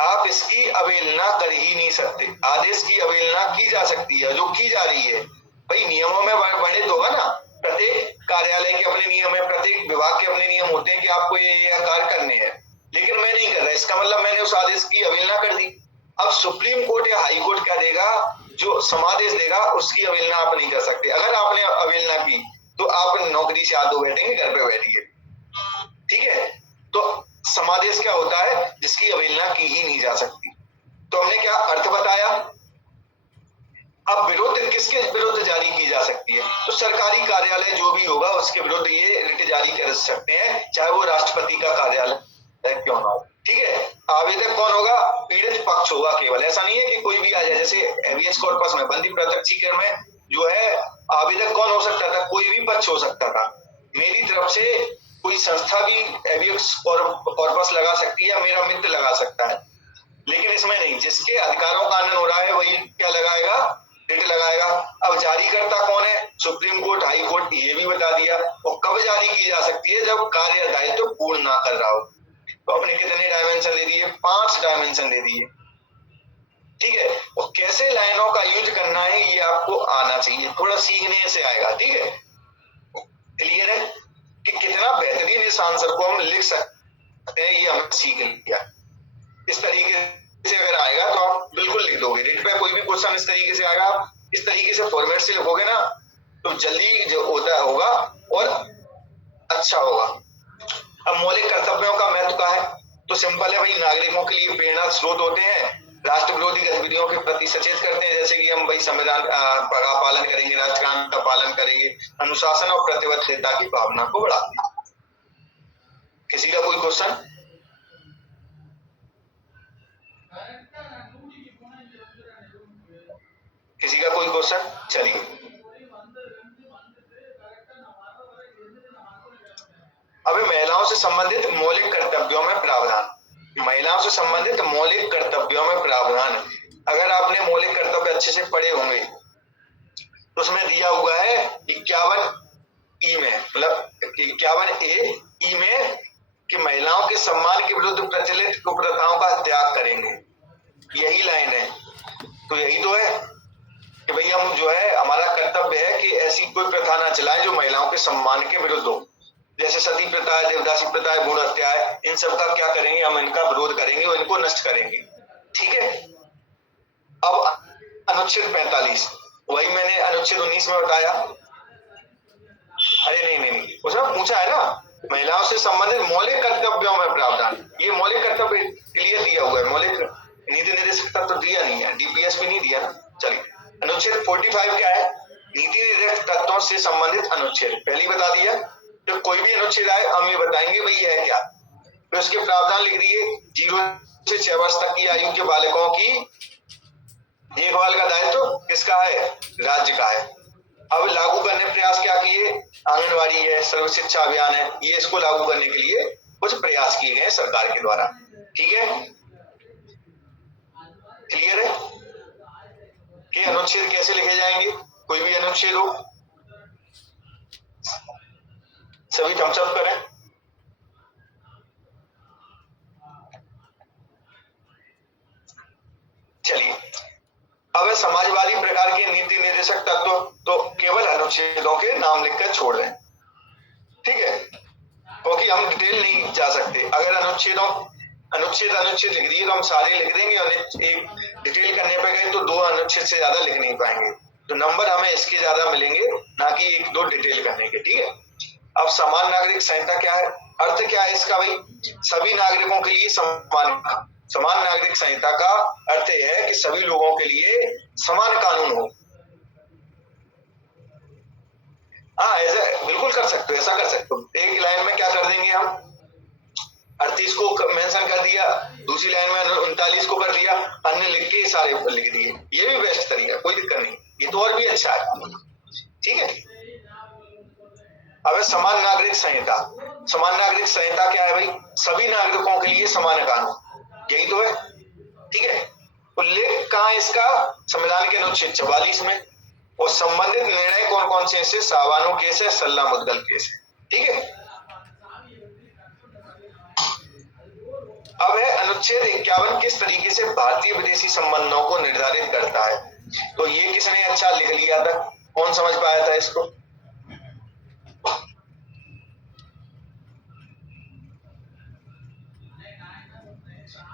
आप इसकी अवहेलना कर ही नहीं सकते। आदेश की अवहेलना की जा सकती है, जो की जा रही है। भाई नियमों में वर्णित होगा ना, प्रत्येक कार्यालय के अपने नियम है, प्रत्येक विभाग के अपने नियम होते हैं कि आपको ये कार्य करने हैं, लेकिन मैं नहीं कर रहा, इसका मतलब मैंने उस आदेश की अवहेलना कर दी। अब सुप्रीम कोर्ट या हाई कोर्ट क्या देगा, जो समादेश देगा उसकी अवहेलना आप नहीं कर सकते। अगर आपने अवहेलना की तो आप नौकरी से हाथ धो बैठेंगे, घर पे बैठिए। ठीक है, तो समादेश क्या होता है, जिसकी अवहेलना की ही नहीं जा सकती। तो हमने क्या अर्थ बताया। अब विरुद्ध किसके विरुद्ध जारी की जा सकती है, तो सरकारी कार्यालय जो भी होगा उसके विरुद्ध ये रिट जारी कर सकते हैं, चाहे वो राष्ट्रपति का कार्यालय क्यों ना हो। ठीक है, आवेदक कौन होगा, पीड़ित पक्ष होगा केवल, ऐसा नहीं है कि कोई भी आ जाए। जैसे हेबियस कॉर्पस में, बंदी प्रत्यक्षीकरण में जो है आवेदक कौन हो सकता था, कोई भी पक्ष हो सकता था। मेरी तरफ से कोई संस्था भी हेबियस कॉर्पस लगा सकती है, मेरा मित्र लगा सकता है, लेकिन इसमें नहीं, जिसके अधिकारों का आनंद हो रहा है वही क्या लगाएगा, writ supreme court, high court ये भी बता दिया। और कब जारी की जा सकती है? जब कार्य दायित्व तो पूर्ण ना कर रहा हो। तो अपने कितने डायमेंशन दे दिए? 5 डायमेंशन दे दिए, ठीक है। और कैसे लाइनों का यूज करना है ये आपको आना चाहिए, थोड़ा सीखने से आएगा, ठीक है। क्लियर है कि कितना बेहतरीन इस आंसर को हम लिख सकते हैं, ये हम सीख लिया। इस तरीके से अगर आएगा तो आप बिल्कुल लिख दोगे। रेट पे कोई भी क्वेश्चन इस तरीके से आएगा, आप इस तरीके से फॉर्मेट से लिखोगे ना तो जल्दी जो होता होगा और अच्छा होगा। अब मौलिक कर्तव्यों का महत्व क्या है? तो सिंपल है भाई, नागरिकों के लिए प्रेरणा स्रोत होते हैं, राष्ट्र विरोधी गतिविधियों के प्रति सचेत करते हैं, जैसे कि हम भाई संविधान का पालन करेंगे, राष्ट्रगान का पालन करेंगे, अनुशासन और प्रतिबद्धता की भावना को बढ़ाते हैं। किसी का कोई क्वेश्चन? किसी का कोई क्वेश्चन? चलिए, अभी महिलाओं से संबंधित मौलिक कर्तव्यों में प्रावधान। महिलाओं से संबंधित मौलिक कर्तव्यों में प्रावधान, अगर आपने मौलिक कर्तव्य अच्छे से पढ़े होंगे तो उसमें दिया हुआ है 51 ई में, मतलब 51 ए ई में कि महिलाओं के सम्मान के विरुद्ध प्रचलित कुप्रथाओं का त्याग करेंगे। यही लाइन है, तो यही तो है कि भाई हम जो है, हमारा कर्तव्य है कि ऐसी कोई प्रथा ना चलाएं जो महिलाओं के सम्मान के विरुद्ध हो। जैसे सती प्रथा है, देवदासी प्रथा है, भ्रूण हत्या है, इन सब का क्या करेंगे? हम इनका विरोध करेंगे और इनको नष्ट करेंगे, ठीक है। अब अनुच्छेद 45, वही मैंने अनुच्छेद 19 में बताया। अरे नहीं, उसमें पूछा है ना, महिलाओं से संबंधित मौलिक कर्तव्यों में प्रावधान, ये मौलिक कर्तव्य के लिए दिया हुआ है। मौलिक नीति निर्देशक तत्व तो दिया नहीं है, डीपीएस भी नहीं दिया ना। चलिए, अनुच्छेद 45 क्या है? नीति निर्देशक तत्वों से संबंधित अनुच्छेद। पहली बता दिया, तो कोई भी अनुच्छेद आए हम ये बताएंगे भाई है क्या। तो उसके प्रावधान लिख दिए, 0 से 6 वर्ष तक की आयु के बालकों की देखभाल का दायित्व किसका है? राज्य का है। अब लागू करने प्रयास क्या किए? आंगनवाड़ी है, सर्व शिक्षा अभियान है, ये इसको लागू करने के लिए कुछ प्रयास किए गए सरकार के द्वारा, ठीक है। क्लियर है कि अनुच्छेद कैसे लिखे जाएंगे? कोई भी अनुच्छेद हो, सभी थम्स अप करें। चलिए, अब समाजवादी प्रकार के नीति निर्देशक तत्व तो केवल अनुच्छेदों के नाम लिखकर छोड़ दें, ठीक है, क्योंकि हम डिटेल नहीं जा सकते। अगर अनुच्छेद लिख दिए तो हम सारे लिख देंगे और एक डिटेल करने पे गए तो 2 अनुच्छेद से ज्यादा लिख नहीं पाएंगे। तो नंबर हमें इसके ज्यादा मिलेंगे, ना कि 1-2 डिटेल करने के, ठीक है। अब समान नागरिक संहिता क्या है? अर्थ क्या है इसका भाई? सभी नागरिकों के लिए समान नागरिक संहिता का अर्थ यह है कि सभी लोगों के लिए समान कानून हो। हाँ, ऐसा बिल्कुल कर सकते हो, ऐसा कर सकते हो। एक लाइन में क्या कर देंगे हम, 38 को मेंशन कर दिया, दूसरी लाइन में 39 को कर दिया, अन्य लिख के सारे ऊपर लिख दिए। ये भी बेस्ट तरीका, कोई दिक्कत नहीं, ये तो और भी अच्छा है, ठीक है। अब समान नागरिक संहिता। समान नागरिक संहिता क्या है भाई? सभी नागरिकों के लिए समान कानून, यही तो है, ठीक है। उल्लेख कहाँ इसका? संविधान के अनुच्छेद 44 में। और संबंधित निर्णय कौन कौन से? सावानो केस है, सल्ला मुद्गल केस है, ठीक है। अब है अनुच्छेद 51 किस तरीके से भारतीय विदेशी संबंधों को निर्धारित करता है? तो ये किसने अच्छा लिख लिया था? कौन समझ पाया था इसको?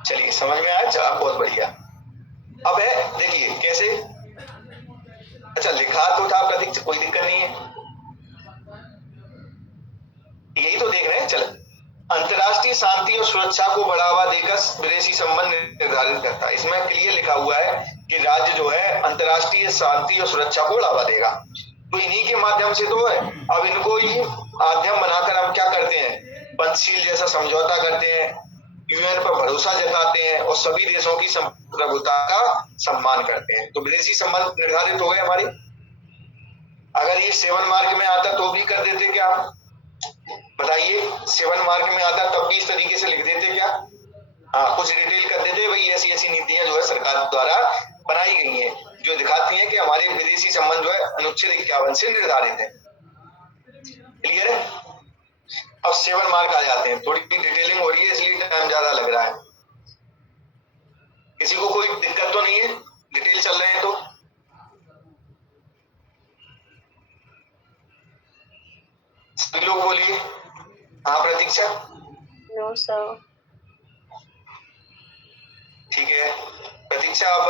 चलिए, समझ में आया? चला, बहुत बढ़िया। अब है, देखिए कैसे, अच्छा लिखा तो था प्रतीक, कोई दिक्कत नहीं है, यही तो देख रहे हैं। चलो, अंतर्राष्ट्रीय शांति और सुरक्षा को बढ़ावा देकर विदेशी संबंध निर्धारित करता है। इसमें क्लियर लिखा हुआ है कि राज्य जो है अंतर्राष्ट्रीय शांति और सुरक्षा को बढ़ावा देगा, तो इन्हीं के माध्यम से तो है। अब इनको ही माध्यम बनाकर हम क्या करते हैं? पंचशील जैसा समझौता करते हैं, यूएन पर भरोसा जताते हैं और सभी देशों की संप्रभुता का सम्मान करते हैं। तो विदेशी संबंध निर्धारित हो गए हमारे। अगर ये 7 मार्क में आता तो भी कर देते क्या? बताइए, 7 मार्क में आता तब भी इस तरीके से लिख देते क्या? हाँ, कुछ डिटेल कर देते भाई, ऐसी ऐसी नीतियां जो है सरकार द्वारा बनाई गई हैं। जो दिखाती हैं कि हमारे विदेशी संबंध जो है अनुच्छेद 51 से निर्धारित है। क्लियर है? अब 7 मार्क आ जाते हैं, थोड़ी डिटेलिंग हो रही है इसलिए टाइम ज्यादा लग रहा है। किसी को कोई दिक्कत तो नहीं है? डिटेल चल रहे हैं तो सभी लोग बोलिए। हाँ प्रतीक्षा। No sir. ठीक है प्रतीक्षा, आप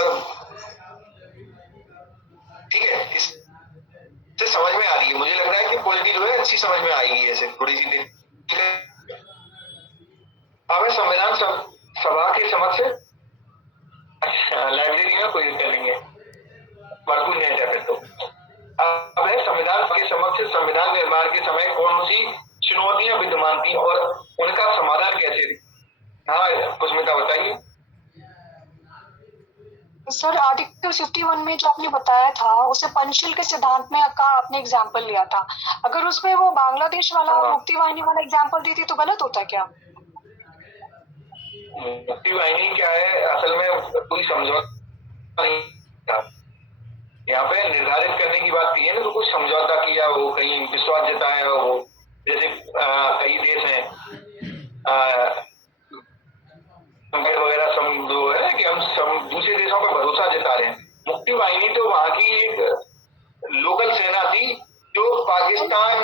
ठीक है, इससे समझ में आ रही है। मुझे लग रहा है कि पॉलिटी जो है अच्छी समझ में आएगी ऐसे थोड़ी सी। अब संविधान सभा के समक्ष, अच्छा लाइब्रेरी में कोई दिक्कत नहीं है, भरपूर नहीं है फिर तो। अब है संविधान के समक्ष संविधान निर्माण के समय कौन सी चुनौतियां विद्यमान थी और उनका समाधान कैसे थे? हाँ पुष्मिता बताइए। सर आर्टिकल 51 में जो आपने बताया था उसे पंचशील के सिद्धांत में का आपने एग्जाम्पल लिया था, अगर उसमें वो बांग्लादेश वाला मुक्ति वाहिनी वाला एग्जाम्पल देती तो गलत होता क्या? मुक्ति वाहिनी क्या है, असल में कोई समझौता नहीं था यहाँ पे, निर्धारित करने की बात की है ना, तो कुछ समझौता किया हो, कहीं विश्वास जताया हो, जैसे कई देश हैं वगैरह जो है कि हम दूसरे देशों पर भरोसा जता रहे हैं। मुक्ति वाहिनी तो वहां की एक लोकल सेना थी जो पाकिस्तान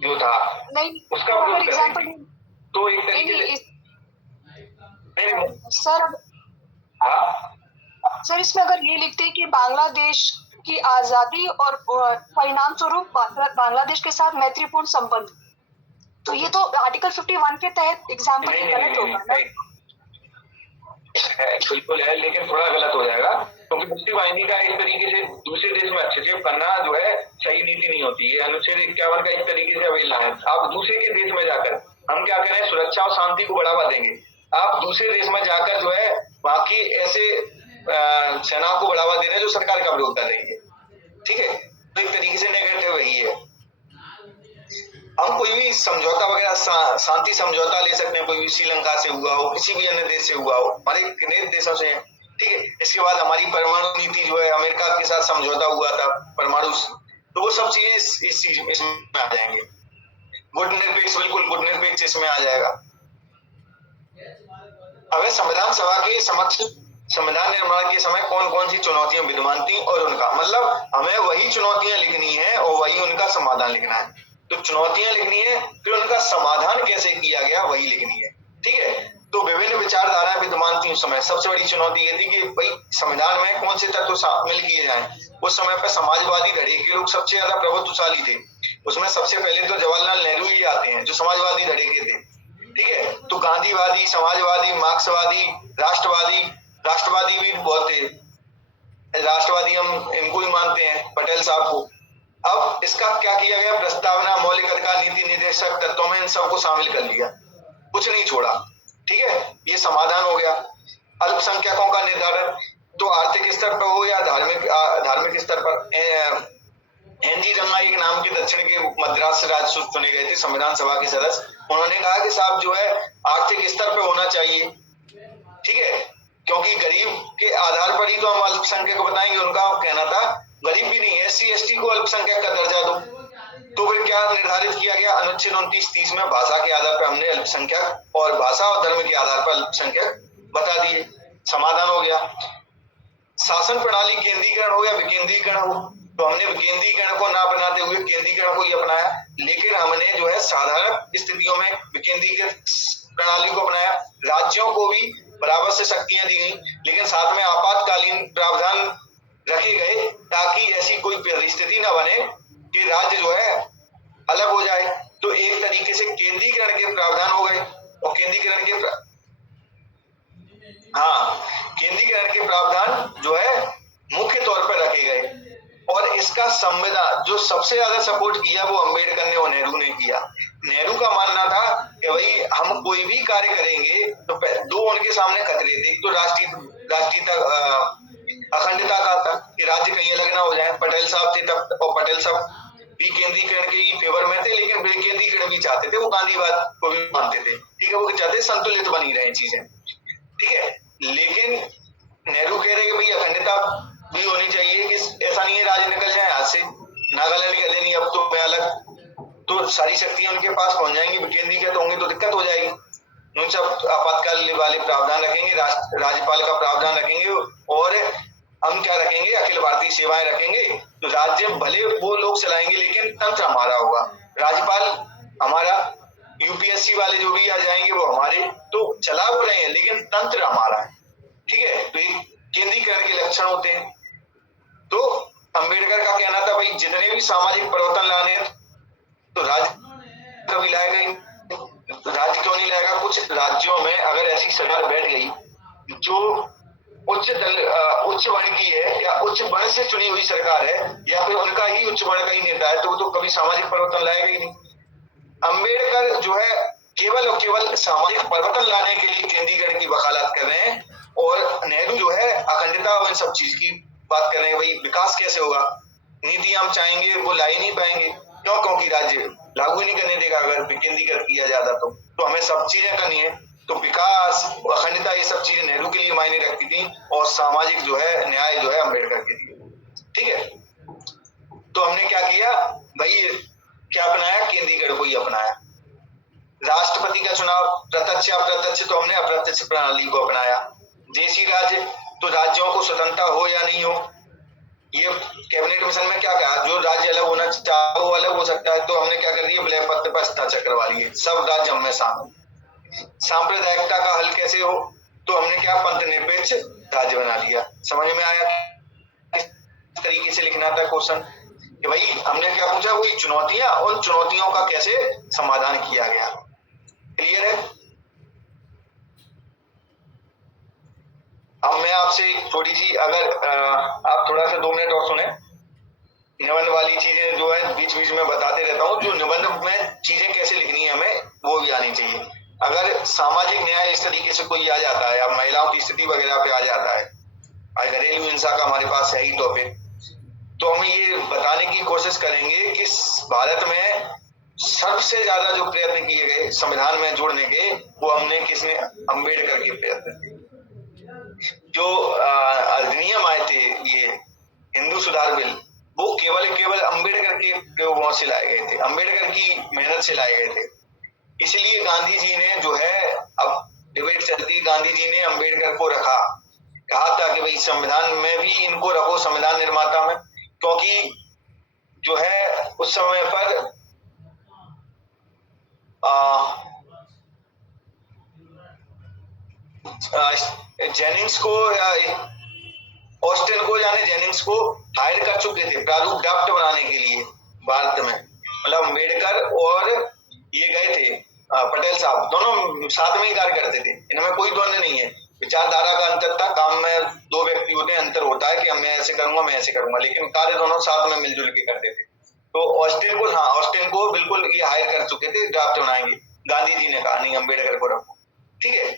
जो था नहीं उसका विरोध कर रही थी। तो एक तरीके से सर हाँ सर इसमें अगर ये लिखते हैं कि बांग्लादेश की आजादी और परिणाम स्वरूप बांग्लादेश के साथ मैत्रीपूर्ण संबंध, तो ये तो आर्टिकल 51 के तहत एग्जाम्पल गलत होगा ना? बिल्कुल है, लेकिन थोड़ा गलत हो जाएगा क्योंकि मुक्ति वाहिनी का इस तरीके से दूसरे देश में हस्तक्षेप करना जो है सही नीति नहीं होती है। अनुच्छेद 51 का इस तरीके से अवहेलना है। आप दूसरे के देश में जाकर हम क्या करें, सुरक्षा और शांति को बढ़ावा देंगे। आप दूसरे देश में जाकर जो है वहां की ऐसे सेनाओं को बढ़ावा दे रहे हैं जो सरकार का विरोध कर रही है। ठीक है, तो एक तरीके से नेगेटिव वही है। हम कोई भी समझौता वगैरह शांति समझौता ले सकते हैं, कोई भी श्रीलंका से हुआ हो, किसी भी अन्य देश से हुआ हो, हमारे कितने देशों से है। ठीक है, इसके बाद हमारी परमाणु नीति जो है अमेरिका के साथ समझौता हुआ था परमाणु, तो वो सब चीजें इस चीज इसमें आ जाएंगे। गुट निरपेक्ष, बिल्कुल गुट निरपेक्ष इसमें आ जाएगा। अब संविधान सभा के समक्ष संविधान निर्माण के समय कौन कौन सी चुनौतियां विद्यमान थी और उनका मतलब हमें वही चुनौतियां लिखनी है और वही उनका समाधान लिखना है। तो चुनौतियां लिखनी है, फिर उनका समाधान कैसे किया गया वही लिखनी है। ठीक है, तो विभिन्न विचारधाराएं विद्यमान थी उस समय। सबसे बड़ी चुनौती ये थी कि भाई संविधान में कौन से तत्व शामिल किए जाएं। उस समय पर समाजवादी धड़े के लोग सबसे ज्यादा प्रभुत्वशाली थे। उसमें सबसे पहले तो जवाहरलाल नेहरू ही आते हैं जो समाजवादी धड़े के थे। ठीक है, तो गांधीवादी, समाजवादी, मार्क्सवादी, राष्ट्रवादी भी बहुत थे। राष्ट्रवादी हम इनको ही मानते हैं, पटेल साहब को। अब इसका क्या किया गया, प्रस्तावना, मौलिक अधिकार, नीति निर्देशक तत्वों में इन सबको शामिल कर लिया, कुछ नहीं छोड़ा। ठीक है, ये समाधान हो गया। अल्पसंख्यकों का निर्धारण, तो आर्थिक स्तर पर हो या धार्मिक स्तर पर। एनजी रंगा एक नाम के दक्षिण के मद्रास से राजसूत चुने गए थे संविधान सभा के सदस्य। उन्होंने कहा कि साहब जो है आर्थिक स्तर पर होना चाहिए। ठीक है, क्योंकि गरीब के आधार पर ही तो हम अल्पसंख्यक को बताएंगे। उनका कहना था गरीब भी नहीं, SC ST को अल्पसंख्यक का दर्जा दो। तो फिर क्या निर्धारित किया गया, अनुच्छेद 29-30 में भाषा के आधार पर हमने अल्पसंख्यक और भाषा और धर्म के आधार पर अल्पसंख्यक बता दिए। समाधान हो गया। शासन प्रणाली केंद्रीकरण हो या विकेंद्रीकरण हो, तो हमने विकेंद्रीकरण को ना अपनाते हुए केंद्रीकरण को ही अपनाया। लेकिन हमने जो है साधारण स्थितियों में विकेंद्रीकृत प्रणाली को अपनाया। राज्यों को भी बराबर से शक्तियां दी गई, लेकिन साथ में आपातकालीन प्रावधान रखे गए ताकि ऐसी कोई परिस्थिति न बने कि राज्य जो है अलग हो जाए। तो एक तरीके से केंद्रीकरण के प्रावधान हो गए और केंद्रीकरण के प्रावधान जो है मुख्य तौर पर रखे गए। और इसका संविधान जो सबसे ज्यादा सपोर्ट किया वो अम्बेडकर ने और नेहरू ने किया। नेहरू का मानना था कि भाई हम कोई भी कार्य करेंगे तो दो उनके सामने खतरे थे। एक तो राष्ट्रीयता अखंडता का था कि राज्य कहीं अलग ना हो जाए। पटेल साहब थे तब, और पटेल साहब भी केंद्रीकरण के ही फेवर में थे, लेकिन विकेंद्रीकरण भी चाहते थे। वो गांधीवाद को भी मानते थे। ठीक है, वो चाहते संतुलित बनी रहे चीजें। ठीक है, लेकिन नेहरू कह रहे कि भाई अखंडता भी होनी चाहिए कि ऐसा नहीं है राज्य निकल जाए हाथ से, नागालैंड कह देनी अब तो मैं अलग, तो सारी शक्तियां उनके पास पहुंच जाएंगी, केंद्रीकृत होंगी तो दिक्कत हो जाएगी। उन सब आपातकाल वाले प्रावधान रखेंगे, राज्यपाल का प्रावधान रखेंगे, और हम क्या रखेंगे, अखिल भारतीय सेवाएं रखेंगे। तो राज्य भले वो लोग चलाएंगे लेकिन तंत्र हमारा होगा, राज्यपाल हमारा, यूपीएससी वाले जो भी आ जाएंगे वो हमारे, तो चला वो रहे हैं लेकिन तंत्र हमारा है। ठीक है, तो ये केंद्रीकरण के लक्षण होते हैं। तो अंबेडकर का कहना था भाई जितने भी सामाजिक परिवर्तन लाने हैं तो राज्य कभी लाएगा ही, राज्य क्यों नहीं लाएगा? कुछ राज्यों में अगर ऐसी सरकार बैठ गई जो उच्च वर्ण की है या उच्च वर्ण से चुनी हुई सरकार है या फिर उनका ही उच्च वर्ण का ही नेता है, तो वो तो कभी सामाजिक परिवर्तन लाएगा ही नहीं। अंबेडकर जो है केवल और केवल सामाजिक परिवर्तन लाने के लिए केंद्रीकरण की वकालत कर रहे हैं, और नेहरू जो है अखंडता और इन सब चीज की बात कर रहे हैं। भाई विकास कैसे होगा, नीति हम चाहेंगे वो ला ही नहीं पाएंगे, क्यों? क्योंकि राज्य लागू ही नहीं करने देगा अगर विकेंद्रीकरण किया जाता तो हमें सब चीजें करनी है। तो विकास, अखंडता, ये सब चीजें नेहरू के लिए मायने रखती थी, और सामाजिक जो है न्याय जो है अंबेडकर के लिए। ठीक है, तो हमने क्या किया भाई, क्या अपनाया? केंद्रीकरण को ही अपनाया। राष्ट्रपति का चुनाव प्रत्यक्ष अप्रत्यक्ष, तो हमने अप्रत्यक्ष प्रणाली को अपनाया। देशी राज्य, तो राज्यों को स्वतंत्रता हो या नहीं हो, ये कैबिनेट मिशन में क्या कहा, जो राज्य अलग होना चाहे वो अलग हो सकता है, तो हमने क्या कर दिया, ब्लैक पत्र पर हस्ताक्षर करवा लिए, सब राज्य हम में शामिल। सांप्रदायिकता का हल कैसे हो, तो हमने क्या, पंथ निरपेक्ष राज्य बना लिया। समझ में आया किस तरीके से लिखना था क्वेश्चन, कि भाई हमने क्या पूछा, वही चुनौतियां, उन चुनौतियों का कैसे समाधान किया गया। क्लियर है? अब मैं आपसे थोड़ी सी, अगर आप थोड़ा सा 2 मिनट और सुने, निबंध वाली चीजें जो है बीच बीच में बताते रहता हूँ, जो निबंध में चीजें कैसे लिखनी है हमें वो भी आनी चाहिए। अगर सामाजिक न्याय इस तरीके से कोई आ जाता है, या महिलाओं की स्थिति वगैरह पे आ जाता है, घरेलू हिंसा का हमारे पास है ही टॉपिक, तो हम ये बताने की कोशिश करेंगे कि भारत में सबसे ज्यादा जो प्रयत्न किए गए संविधान में जोड़ने के, वो हमने किसने, अंबेडकर के प्रयत्न थे। जो अधिनियम आए थे ये हिंदू सुधार बिल, वो केवल अंबेडकर के प्रयोगों से लाए गए थे, अंबेडकर की मेहनत से लाए गए थे। इसलिए गांधी जी ने जो है, अब डिबेट चलती, गांधी जी ने अंबेडकर को रखा, कहा था कि भाई संविधान में भी इनको रखो, संविधान निर्माता में, क्योंकि जो है उस समय पर जेनिंग्स को या ऑस्टिन को, जाने जेनिंग्स को हायर कर चुके थे प्रारूप ड्राफ्ट बनाने के लिए भारत में। मतलब अम्बेडकर और ये गए थे पटेल साहब, दोनों साथ में ही कार्य करते थे, इनमें कोई द्वंद्व नहीं है। विचारधारा का अंतर था, काम में 2 व्यक्ति होते हैं, अंतर होता है कि मैं ऐसे करूंगा, मैं ऐसे करूंगा, लेकिन कार्य दोनों साथ में मिलजुल के करते थे। तो ऑस्टिन को, हाँ ऑस्टिन को बिल्कुल ये हायर कर चुके थे, ड्राफ्ट बनाएंगे। गांधी जी ने कहा नहीं, अम्बेडकर को रखो। ठीक है,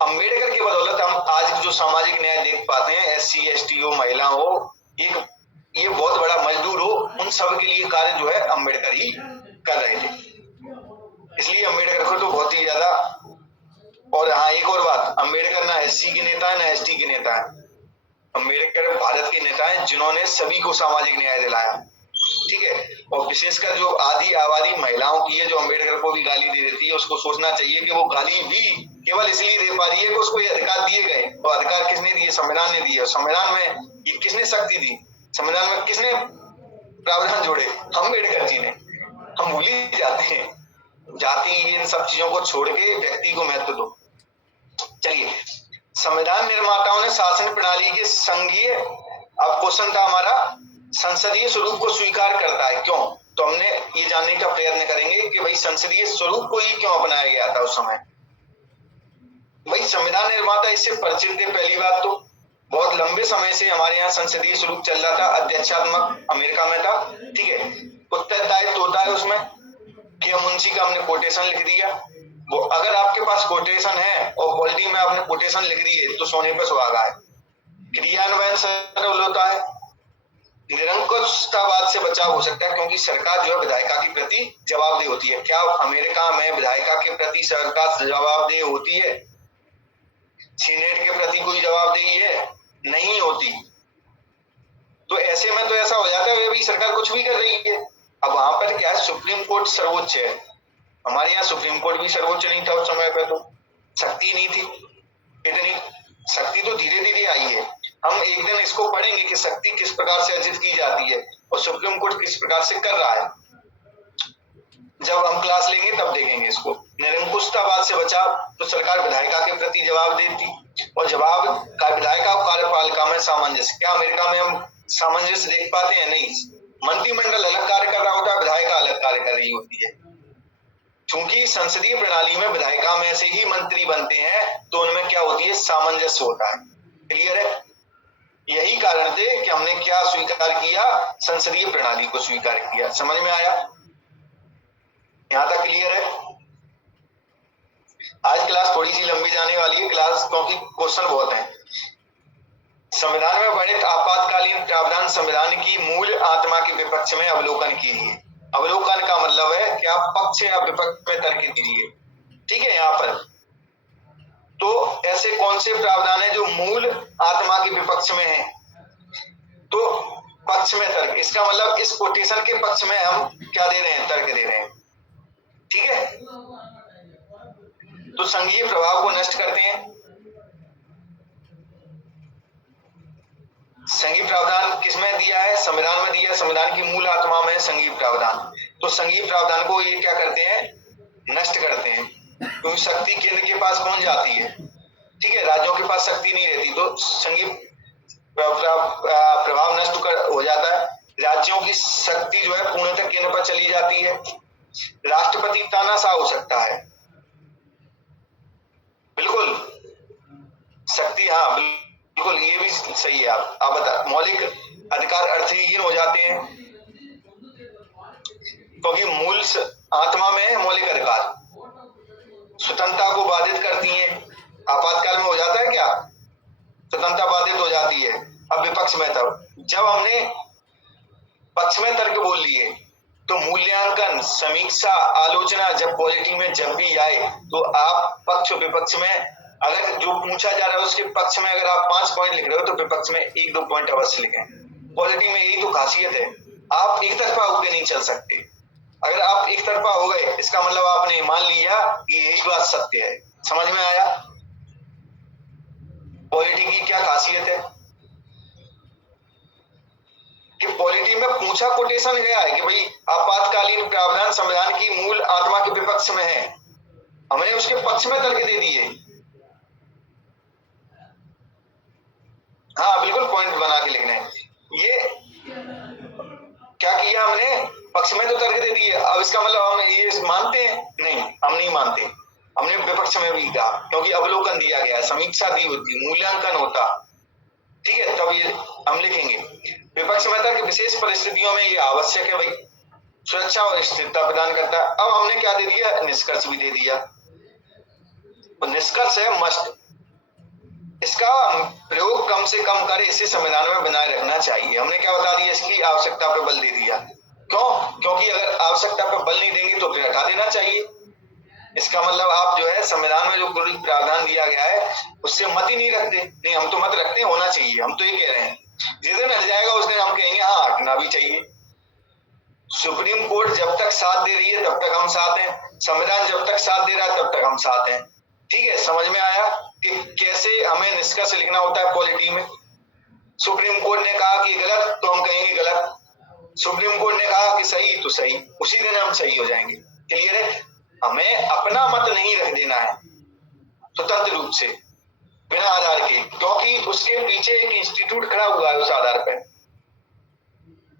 अम्बेडकर की बदौलत हम आज जो सामाजिक न्याय देख पाते हैं, SC ST हो, महिला हो, ये बहुत बड़ा मजदूर हो, उन सब के लिए कार्य जो है अम्बेडकर ही कर रहे थे। इसलिए अम्बेडकर को तो बहुत ही ज्यादा। और हाँ, एक और बात, अम्बेडकर ना SC के नेता है ना ST के नेता है, अम्बेडकर भारत के नेता हैं जिन्होंने सभी को सामाजिक न्याय दिलाया। ठीक है, और विशेषकर जो आधी आबादी महिलाओं की है, जो अम्बेडकर को भी गाली दे देती है, उसको सोचना चाहिए कि वो गाली भी केवल इसलिए दे पा रही है कि उसको ये अधिकार दिए गए, और अधिकार किसने दिए? संविधान ने दिए। संविधान में ये किसने शक्ति दी? संविधान में किसने प्रावधान जोड़े? अम्बेडकर जी ने। हम भूल ही जाते हैं, जाति इन सब चीजों को छोड़ के व्यक्ति को महत्व दो। चलिए, संविधान निर्माताओं ने शासन प्रणाली के संघीय, अब क्वेश्चन था हमारा, संसदीय स्वरूप को स्वीकार करता है क्यों? तो हमने ये जानने का प्रयत्न करेंगे कि भाई संसदीय स्वरूप को ही क्यों अपनाया गया था उस समय। भाई संविधान निर्माता इससे परिचित थे। पहली बात तो बहुत लंबे समय से हमारे यहाँ संसदीय स्वरूप चल रहा था, अध्यक्षात्मक अमेरिका में था। ठीक है, उत्तरदायित्व होता है उसमें कि मुंशी का हमने कोटेशन लिख दिया, वो अगर आपके पास कोटेशन है और पॉलिटी में आपने कोटेशन लिख दी है तो सोने पर सुहागा है। क्रियान्वयन सरल होता है, निरंकुशतावाद से बचाव हो सकता है, क्योंकि सरकार जो है विधायिका के प्रति जवाबदेह होती है। क्या अमेरिका में विधायिका के प्रति सरकार जवाबदेह होती है? सीनेट के प्रति कोई जवाबदेही है? नहीं होती। ऐसे में तो ऐसा हो जाता है अभी सरकार कुछ भी कर रही है। अब वहां पर क्या है, सुप्रीम कोर्ट सर्वोच्च है, हमारे यहाँ सुप्रीम कोर्ट भी सर्वोच्च नहीं था उस समय पे, तो शक्ति नहीं थी इतनी। शक्ति तो धीरे धीरे आई है। हम एक दिन इसको पढ़ेंगे कि शक्ति किस प्रकार से अर्जित की जाती है और सुप्रीम कोर्ट किस प्रकार से कर रहा है। जब हम क्लास लेंगे तब देखेंगे इसको। निरंकुशतावाद से बचाव, तो सरकार विधायिका के प्रति जवाब देती, और जवाब का विधायिका और कार्यपालिका में सामंजस्य। क्या अमेरिका में हम सामंजस्य देख पाते हैं? नहीं। मंत्रिमंडल अलग कार्य कर रहा होता है, विधायिका अलग कार्य कर रही होती है। चूंकि संसदीय प्रणाली में विधायिका में से ही मंत्री बनते हैं, तो उनमें क्या होती है, सामंजस्य होता है। क्लियर है? यही कारण थे कि हमने क्या स्वीकार किया, संसदीय प्रणाली को स्वीकार किया। समझ में आया? यहां तक क्लियर है? आज क्लास थोड़ी सी लंबी जाने वाली है क्लास, क्योंकि क्वेश्चन बहुत हैं। संविधान में वर्णित आपातकालीन प्रावधान संविधान की मूल आत्मा के विपक्ष में अवलोकन कीजिए। अवलोकन का मतलब है कि आप पक्ष या विपक्ष में तर्क दीजिए। ठीक है? यहाँ पर तो ऐसे कौन से प्रावधान है जो मूल आत्मा के विपक्ष में है? तो पक्ष में तर्क, इसका मतलब इस कोटेशन के पक्ष में हम क्या दे रहे हैं, तर्क दे रहे हैं। ठीक है? तो संघीय प्रभाव को नष्ट करते हैं। संघीय प्रावधान किसमें दिया है? संविधान में दिया। संविधान की मूल आत्मा में संघीय प्रावधान। तो संघीय प्रावधान को ये क्या करते हैं, नष्ट करते हैं, क्योंकि शक्ति केंद्र के पास पहुंच जाती है। ठीक है? राज्यों के पास शक्ति नहीं रहती, तो संघीय प्रभाव नष्ट हो जाता है। राज्यों की शक्ति जो है पूर्णतः केंद्र पर चली जाती है। राष्ट्रपति तानाशाह हो सकता है, बिल्कुल शक्ति, हाँ बिल्कुल, ये भी सही है। आप बता, मौलिक अधिकार अर्थहीन हो जाते हैं, क्योंकि मूल आत्मा में है मौलिक अधिकार। स्वतंत्रता को बाधित करती हैं। आपातकाल में हो जाता है क्या, स्वतंत्रता बाधित हो जाती है। अब विपक्ष में था, जब हमने पक्ष में तर्क बोल लिए, तो मूल्यांकन, समीक्षा, आलोचना जब पॉलिटी में जब भी आए, तो आप पक्ष विपक्ष में, अगर जो पूछा जा रहा है उसके पक्ष में अगर आप 5 पॉइंट लिख रहे हो, तो विपक्ष में 1-2 पॉइंट अवश्य लिखें। पॉलिटी में यही तो खासियत है, आप एक तरफा होके नहीं चल सकते। अगर आप एक तरफा हो गए, इसका मतलब आपने मान लिया कि यही बात सत्य है। समझ में आया पॉलिटी की क्या खासियत है? कि पॉलिटी में पूछा कोटेशन गया है कि भाई आपातकालीन प्रावधान संविधान की मूल आत्मा के विपक्ष में है, हमने उसके पक्ष में तर्क दे दिए। हाँ बिल्कुल, पॉइंट बना के लिखना है। ये क्या किया हमने, पक्ष में तो तर्क दे दिए। अब इसका मतलब हम ये मानते हैं? नहीं, हम नहीं मानते। हमने विपक्ष में भी कहा, क्योंकि अवलोकन दिया गया, समीक्षा दी होती, मूल्यांकन होता। ठीक है? तब ये हम लिखेंगे। विपक्ष में तर्क विशेष परिस्थितियों में ये आवश्यक है, भाई सुरक्षा और स्थिरता प्रदान करता है। अब हमने क्या दे दिया, निष्कर्ष भी दे दिया। तो निष्कर्ष है मस्ट, इसका प्रयोग कम से कम करे, इसे संविधान में बनाए रखना चाहिए। हमने क्या बता दिया, इसकी आवश्यकता पर बल दे दिया। क्यों? क्योंकि अगर आवश्यकता पर बल नहीं देंगे तो फिर हटा देना चाहिए। इसका मतलब आप जो है संविधान में जो प्रावधान दिया गया है उससे मत ही नहीं रखते। नहीं, हम तो मत रखते हैं, होना चाहिए, हम तो ये कह रहे हैं। जिस दिन हट जाएगा उस दिन हम कहेंगे हाँ हटना भी चाहिए। सुप्रीम कोर्ट जब तक साथ दे रही है तब तक हम साथ हैं, संविधान जब तक साथ दे रहा है तब तक हम साथ हैं। ठीक है? समझ में आया कि कैसे हमें निष्कर्ष लिखना होता है पॉलिटी में। सुप्रीम कोर्ट ने कहा कि गलत, तो हम कहेंगे गलत। सुप्रीम कोर्ट ने कहा कि सही, तो सही, उसी दिन हम सही हो जाएंगे। क्लियर है? हमें अपना मत नहीं रख देना है स्वतंत्र रूप से, बिना आधार के, क्योंकि उसके पीछे एक इंस्टीट्यूट खड़ा हुआ है उस आधार पर।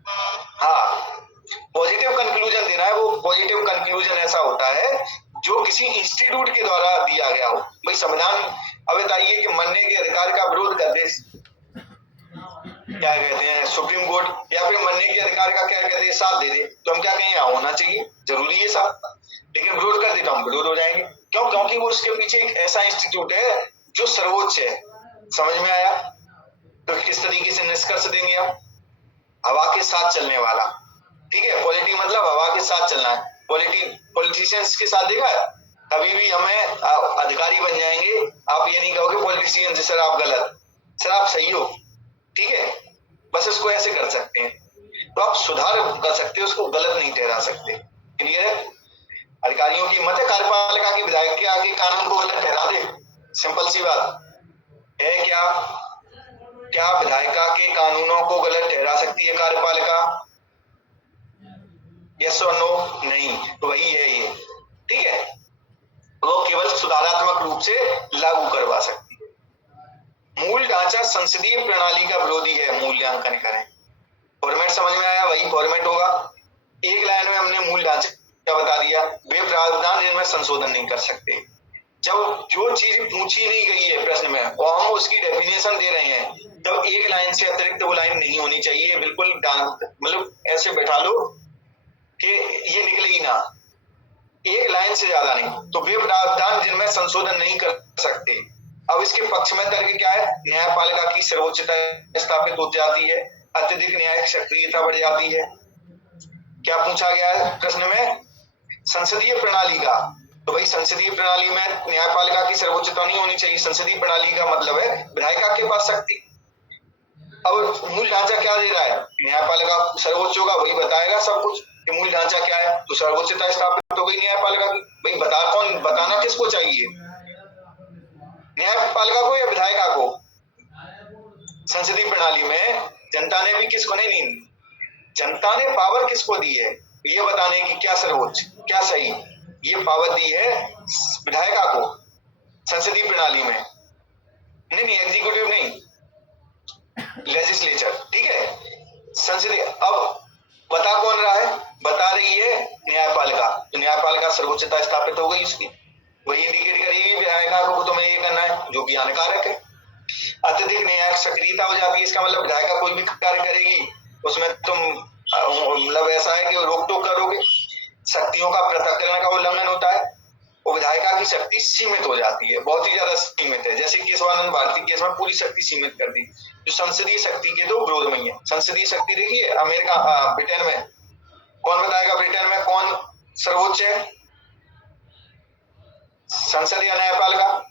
हाँ, पॉजिटिव कंक्लूजन देना है। वो पॉजिटिव कंक्लूजन ऐसा होता है जो किसी इंस्टीट्यूट के द्वारा दिया गया हो। भाई संविधान, अब बताइए कि मरने के अधिकार का विरोध कर दे, क्या कहते हैं, सुप्रीम कोर्ट, या फिर मरने के अधिकार का क्या कहते हैं, साथ दे दे, तो हम क्या कहेंगे, होना चाहिए, जरूरी है साथ। लेकिन विरोध कर दे तो हम विरोध हो जाएंगे। क्यों? क्योंकि वो उसके पीछे एक ऐसा इंस्टीट्यूट है जो सर्वोच्च है। समझ में आया? तो किस तरीके से निष्कर्ष देंगे हम, हवा के साथ चलने वाला। ठीक है? पॉलिटी मतलब हवा के साथ चलना है। पॉलिटिशियंस के साथ देखा है, कभी भी हमें अधिकारी बन जाएंगे, आप ये नहीं कहोगे पॉलिटिशियन सर आप गलत, सर आप सही हो। ठीक है? बस इसको ऐसे कर सकते हैं, तो आप सुधार कर सकते हो, उसको गलत नहीं ठहरा सकते। क्लियर है? अधिकारियों की हिम्मत है कार्यपालिका की विधायक के आगे कानून को गलत ठहरा दे? सिंपल सी बात है। क्या विधायिका के कानूनों को गलत ठहरा सकती है कार्यपालिका? यस और नो? नहीं। तो वही है ये, ठीक है, वो केवल सुधारात्मक रूप से लागू करवा सकती है। मूल ढांचा संसदीय प्रणाली का विरोधी है, मूल्यांकन करें। फॉर्मेट समझ में आया? वही फॉर्मेट होगा। एक लाइन में हमने मूल ढांचा बता दिया। वे प्रावधान जिनमें संशोधन नहीं कर सकते। जब जो चीज पूछी नहीं गई है प्रश्न में और हम उसकी डेफिनेशन दे रहे हैं, तब एक लाइन से अतिरिक्त वो लाइन नहीं होनी चाहिए। बिल्कुल मतलब ऐसे बैठा लो कि ये निकले ही ना, एक लाइन से ज्यादा नहीं। तो वे प्रावधान जिनमें संशोधन नहीं कर सकते। अब इसके पक्ष में तर्क क्या है? न्यायपालिका की सर्वोच्चता स्थापित हो जाती है, अत्यधिक न्यायिक सक्रियता बढ़ जाती है। क्या पूछा गया है प्रश्न में? संसदीय प्रणाली का। तो भाई संसदीय प्रणाली में न्यायपालिका की सर्वोच्चता नहीं होनी चाहिए। संसदीय प्रणाली का मतलब है विधायिका के पास शक्ति। अब मूल ढांचा क्या दे रहा है? न्यायपालिका सर्वोच्च होगा, वही बताएगा सब कुछ कि मूल ढांचा क्या है। तो सर्वोच्चता स्थापित हो गई न्यायपालिका की। भाई बताना किसको चाहिए? न्यायपालिका को या विधायिका को? संसदीय प्रणाली में जनता ने भी किसको नहीं, जनता ने पावर किसको दी है ये बताने की, क्या सर्वोच्च क्या सही, ये पावर दी है विधायिका को संसदीय प्रणाली में। नहीं, एग्जीक्यूटिव नहीं, लेजिस्लेचर, ठीक है। संसदीय अब बता कौन रहा है? बता रही है न्यायपालिका। तो न्यायपालिका सर्वोच्चता स्थापित हो गई उसकी, वही इंडिकेट करेगी विधायिका को तुम्हें ये करना है, जो कि हानिकारक है। अत्यधिक न्यायिक सक्रियता हो जाती है, इसका मतलब विधायिका कोई भी कार्य करेगी उसमें तुम मतलब ऐसा है कि रोक टोक करोगे, शक्तियों का पृथक्करण का उल्लंघन होता है, वो विधायिका की शक्ति सीमित हो जाती है, बहुत ही ज्यादा सीमित है। जैसे केशवानंद भारती केस में पूरी शक्ति सीमित कर दी, जो संसदीय शक्ति के दो विरोध में है। संसदीय शक्ति देखिए अमेरिका ब्रिटेन में, कौन बताएगा ब्रिटेन में कौन सर्वोच्च है? संसद या न्यायपालिका?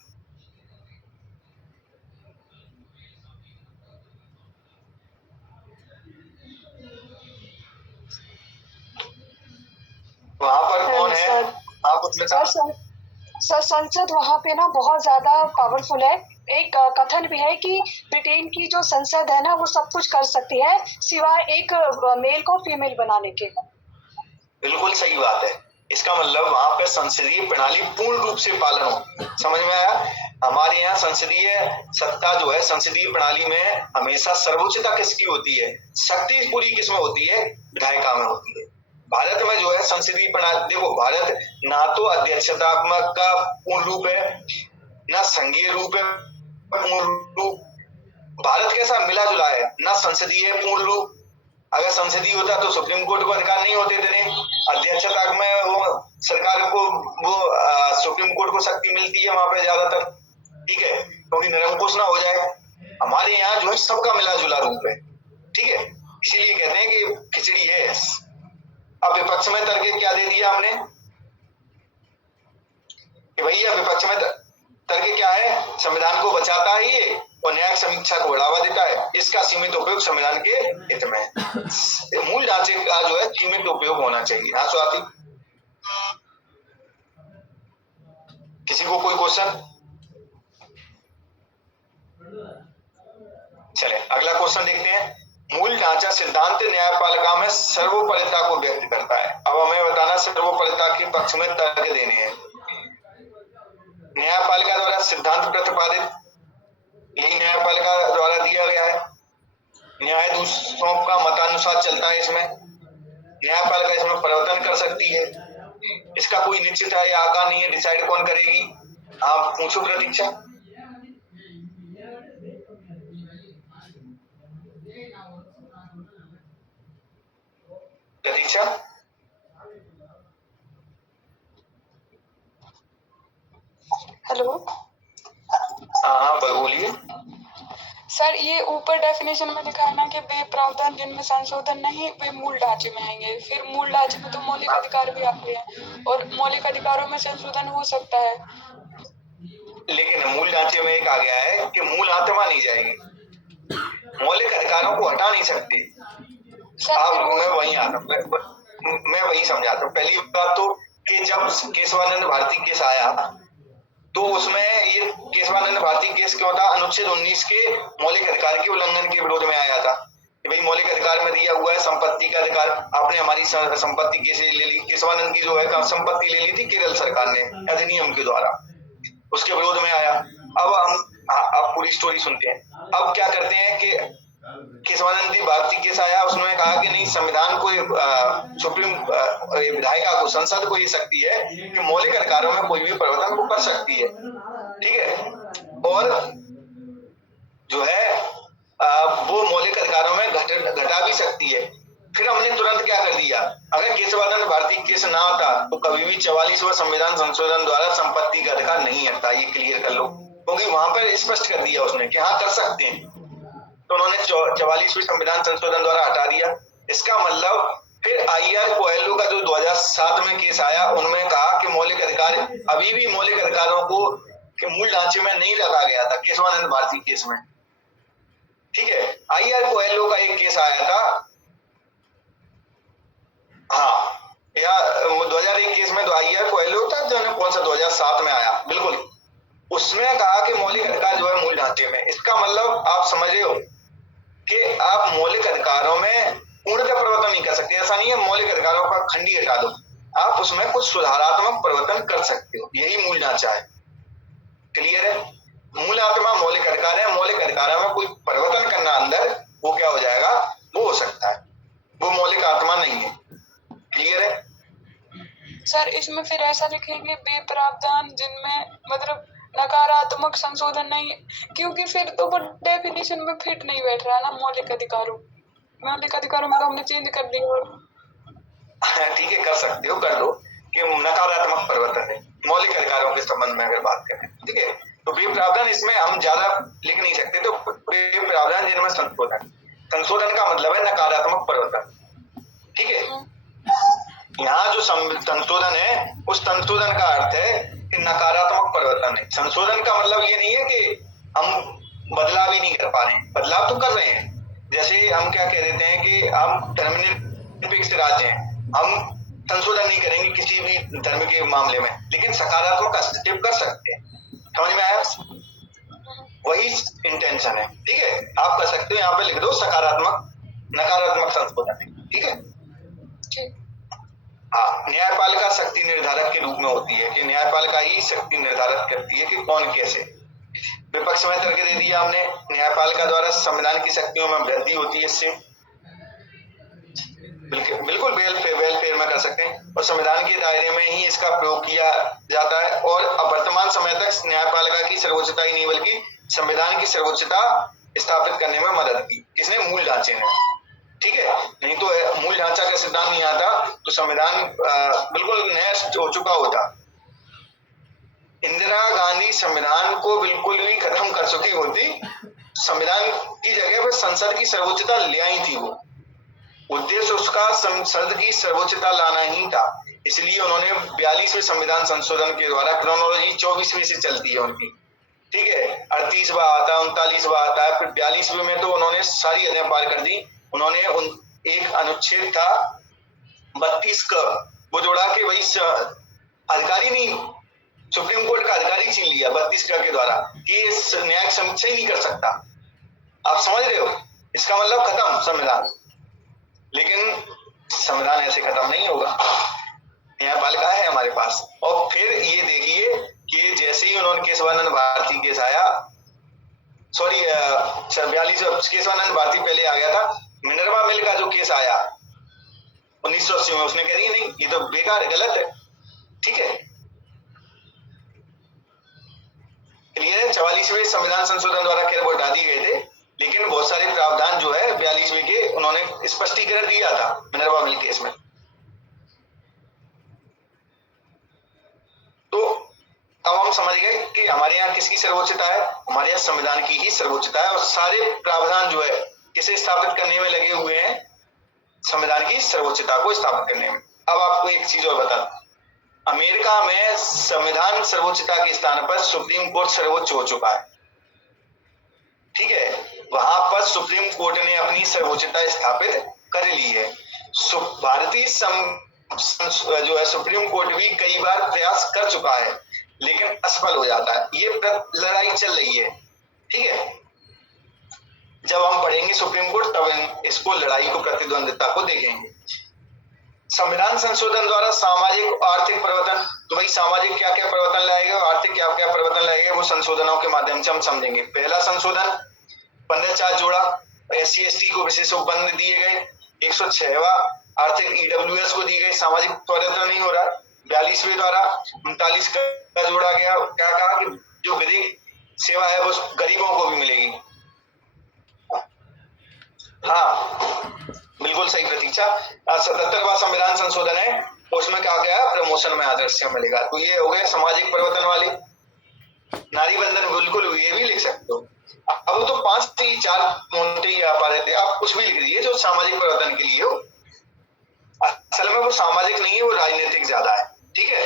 वहां पर कौन है? आप उसमें सर संसद वहाँ पे ना बहुत ज्यादा पावरफुल है। एक कथन भी है कि ब्रिटेन की जो संसद है ना वो सब कुछ कर सकती है सिवाय एक मेल को फीमेल बनाने के। बिल्कुल सही बात है। इसका मतलब वहां पे संसदीय प्रणाली पूर्ण रूप से पालन हो। समझ में आया? हमारे यहाँ संसदीय सत्ता जो है, संसदीय प्रणाली में हमेशा सर्वोच्चता किसकी होती है? शक्ति पूरी किसमें होती है? विधायिका में होती है। भारत में जो है संसदीय प्रणाली, देखो भारत ना तो अध्यक्षतात्मक का पूर्ण रूप है, ना संघीय रूप है पूर्ण रूप। भारत कैसा मिला जुला है, ना संसदीय पूर्ण रूप। अगर संसदीय होता तो सुप्रीम कोर्ट को अधिकार नहीं होते थे। अध्यक्षता में वो सरकार को वो सुप्रीम कोर्ट को शक्ति मिलती है वहां पे ज्यादातर, ठीक है, क्योंकि निरंकुश ना हो जाए। हमारे यहाँ जो है सबका मिला जुला रूप है, ठीक है, इसीलिए कहते हैं कि खिचड़ी है। अब विपक्ष में तर्क क्या दे दिया हमने कि भैया विपक्ष में तर्क क्या है? संविधान को बचाता है ये और न्यायिक समीक्षा को बढ़ावा देता है, इसका सीमित उपयोग संविधान के हित में। मूल ढांचे का जो है सीमित उपयोग होना चाहिए। हाँ स्वाति, किसी को कोई क्वेश्चन? चले अगला क्वेश्चन देखते हैं। मूल ढांचा सिद्धांत न्यायपालिका में सर्वोपरिता को व्यक्त करता है। अब हमें बताना सर्वोपरिता के पक्ष में तर्क देने हैं। न्यायपालिका द्वारा सिद्धांत प्रतिपादित, यही न्यायपालिका द्वारा दिया गया है। न्यायाधीशों का मतानुसार चलता है इसमें। न्यायपालिका इसमें परिवर्तन कर सकती है। इसका कोई निश्चित है या आकार नहीं है, डिसाइड कौन करेगी? आप पूछो प्रतीक्षा। प्रतीक्षा, हेलो हाँ बोलिए। सर, ये ऊपर डेफिनेशन में लिखा है ना कि वे प्रावधान जिनमें संशोधन नहीं वे मूल ढांचे में आएंगे। फिर मूल ढांचे में तो मौलिक अधिकार भी आते हैं और मौलिक अधिकारों में संशोधन हो सकता है। लेकिन मूल ढांचे में एक आ गया है कि मूल आत्मा नहीं जाएगी। मौलिक अधिकारों को हटा नहीं सकते। सर अब फिर मैं वहीं आता हूँ, मैं वही समझाता हूँ। पहली बात तो कि जब केशवानंद भारती केस आया तो उसमें ये केशवानंद भारती केस क्यों था? अनुच्छेद 19 के मौलिक अधिकार के उल्लंघन के विरोध में आया था कि भाई मौलिक अधिकार में दिया हुआ है संपत्ति का अधिकार, आपने हमारी संपत्ति कैसे ले ली? केशवानंद की जो है संपत्ति ले ली थी केरल सरकार ने अधिनियम के द्वारा, उसके विरोध में आया। अब हम आप पूरी स्टोरी सुनते हैं। अब क्या करते हैं कि केशवानंद भारती केस आया, उसने कहा कि नहीं, संविधान को सुप्रीम विधायिका को, संसद को ये शक्ति है कि मौलिक अधिकारों में कोई भी परिवर्तन वो कर सकती है, ठीक है, और जो है वो मौलिक अधिकारों में घटा भी सकती है। फिर हमने तुरंत क्या कर दिया, अगर केशवानंद भारती केस ना आता तो कभी भी 44वां संविधान संशोधन द्वारा संपत्ति का अधिकार नहीं हटता, ये क्लियर कर लो, क्योंकि वहां पर स्पष्ट कर दिया उसने कि हाँ कर सकते हैं। तो उन्होंने 44वें संविधान संशोधन द्वारा हटा दिया। इसका मतलब फिर IR कोएल्हो का जो 2007 में केस आया, उनमें कहा कि मौलिक अधिकार अभी भी मौलिक अधिकारों को के मूल ढांचे में नहीं रखा गया था केशवानंद भारती केस में, ठीक है। IR कोएल्हो का एक केस आया था, हाँ, या 2001 केस में तो IR कोएल्हो था, जो कौन सा 2007 में आया, बिल्कुल, उसमें कहा कि मौलिक अधिकार जो है मूल ढांचे में। इसका मतलब आप समझ रहे हो कि आप मौलिक अधिकारों में पूर्णतः परिवर्तन नहीं कर सकते। ऐसा नहीं है मौलिक अधिकारों का खंडी हटा दो, आप उसमें कुछ सुधारात्मक परिवर्तन कर सकते हो, यही मूल ढांचा है। क्लियर है? मूल आत्मा मौलिक अधिकार है, मौलिक अधिकारों में कोई परिवर्तन करना अंदर, वो क्या हो जाएगा, वो हो सकता है, वो मौलिक आत्मा नहीं है। क्लियर है? सर इसमें फिर ऐसा लिखेंगे बे प्रावधान जिनमें मतलब नकारात्मक संशोधन नहीं, क्योंकि फिर तो वो डेफिनेशन में फिट नहीं बैठ रहा है ना मौलिक अधिकारों में तो हमने चेंज कर दी। ठीक है, कर सकते हो, कर दो कि नकारात्मक परिवर्तन है मौलिक अधिकारों के संबंध में अगर बात करें, ठीक है। तो बे प्रावधान इसमें हम ज्यादा लिख नहीं सकते, तो बे प्रावधान जिनमें संशोधन का मतलब है नकारात्मक परिवर्तन, ठीक है। यहाँ जो संशोधन है, उस संशोधन का अर्थ है कि नकारात्मक परिवर्तन है। संशोधन का मतलब ये नहीं है कि हम बदलाव ही नहीं कर पा रहे हैं, बदलाव तो कर रहे हैं। जैसे हम क्या कह देते हैं कि हम धर्मनिरपेक्ष राज्य हैं, हम संशोधन नहीं करेंगे किसी भी धर्म के मामले में, लेकिन सकारात्मक हस्तक्षेप कर सकते हैं। समझ में आया? वही इंटेंशन है, ठीक है। आप कर सकते हो, यहाँ पे लिख दो सकारात्मक, नकारात्मक संशोधन है, ठीक है। हाँ, न्यायपालिका शक्ति निर्धारक के रूप में होती है कि न्यायपालिका ही शक्ति निर्धारित करती है कि कौन कैसे। विपक्ष में तर्क दे दिया हमने, न्यायपालिका द्वारा संविधान की शक्तियों में वृद्धि होती है, इससे बिल्कुल वेलफेयर में कर सकते हैं, और संविधान के दायरे में ही इसका प्रयोग किया जाता है। और अब वर्तमान समय तक न्यायपालिका की सर्वोच्चता ही नहीं बल्कि संविधान की सर्वोच्चता स्थापित करने में मदद की, किसने? मूल ढांचे ने, ठीक है। नहीं तो मूल ढांचा का सिद्धांत नहीं आता तो संविधान बिल्कुल नष्ट हो चुका होता। इंदिरा गांधी संविधान को बिल्कुल भी खत्म कर चुकी होती, संविधान की जगह पर संसद की सर्वोच्चता ले आई थी। वो उद्देश्य उसका संसद की सर्वोच्चता लाना ही था, इसलिए उन्होंने 42वें संविधान संशोधन के द्वारा, क्रोनोलॉजी 24वें से चलती है उनकी, ठीक है, 38वां आता है, 39वां आता है, फिर 42वें में तो उन्होंने सारी हदें पार कर दी। उन्होंने एक अनुच्छेद था 32 का, वो जोड़ा के वही अधिकारी नहीं, सुप्रीम कोर्ट का अधिकारी छीन लिया 32 का के द्वारा कि न्यायिक समीक्षा ही नहीं कर सकता। आप समझ रहे हो? इसका मतलब खत्म संविधान। लेकिन संविधान ऐसे खत्म नहीं होगा, न्यायपालिका है हमारे पास। और फिर ये देखिए कि जैसे ही उन्होंने केशवानंद भारती केस आया, सॉरी 42 केशवानंद भारती पहले आ गया था, मिनर्वा मिल का जो केस आया 1980 में, उसने कह दी नहीं ये तो बेकार है, गलत है, ठीक है। क्लियर है? 44वें संविधान संशोधन द्वारा खैर वो हटा दिए गए थे, लेकिन बहुत सारे प्रावधान जो है 42वें के उन्होंने स्पष्टीकरण दिया था मिनर्वा मिल केस में। तो अब हम समझ गए कि हमारे यहाँ किसकी सर्वोच्चता है, हमारे यहाँ संविधान की ही सर्वोच्चता है, और सारे प्रावधान जो है किसे स्थापित करने में लगे हुए हैं, संविधान की सर्वोच्चता को स्थापित करने में। अब आपको एक चीज और बता, अमेरिका में संविधान सर्वोच्चता के स्थान पर सुप्रीम कोर्ट सर्वोच्च हो चुका है, ठीक है। वहां पर सुप्रीम कोर्ट ने अपनी सर्वोच्चता स्थापित कर ली है। भारतीय जो है सुप्रीम कोर्ट भी कई बार प्रयास कर चुका है लेकिन असफल हो जाता है। ये लड़ाई चल रही है, ठीक है। जब हम पढ़ेंगे सुप्रीम कोर्ट तब इसको लड़ाई को प्रतिद्वंदिता को देखेंगे। संविधान संशोधन द्वारा सामाजिक आर्थिक परिवर्तन, तो भाई सामाजिक क्या क्या परिवर्तन लाएगा, आर्थिक क्या क्या परिवर्तन लाएगा, वो संशोधनों के माध्यम से हम समझेंगे। पहला संशोधन 15 जोड़ा SC/ST को विशेष उपबंध दिए गए। 106वां आर्थिक EWS को दी गई, सामाजिक परिवर्तन नहीं हो रहा। 42वें द्वारा 39 का जोड़ा गया, क्या कहा कि जो विधिक सेवा है वो गरीबों को भी मिलेगी। हाँ बिल्कुल सही प्रतीक्षा। 77वां संविधान संशोधन है, उसमें क्या गया, प्रमोशन में आदर्श मिलेगा। तो ये हो गए सामाजिक परिवर्तन वाले। नारी बंधन बिल्कुल ये भी लिख सकते हो। अब तो 5 से 4 मोटे आ पा रहे थे, आप कुछ भी लिख दीजिए जो सामाजिक परिवर्तन के लिए हो। असल में वो सामाजिक नहीं है, वो राजनीतिक ज्यादा है, ठीक है।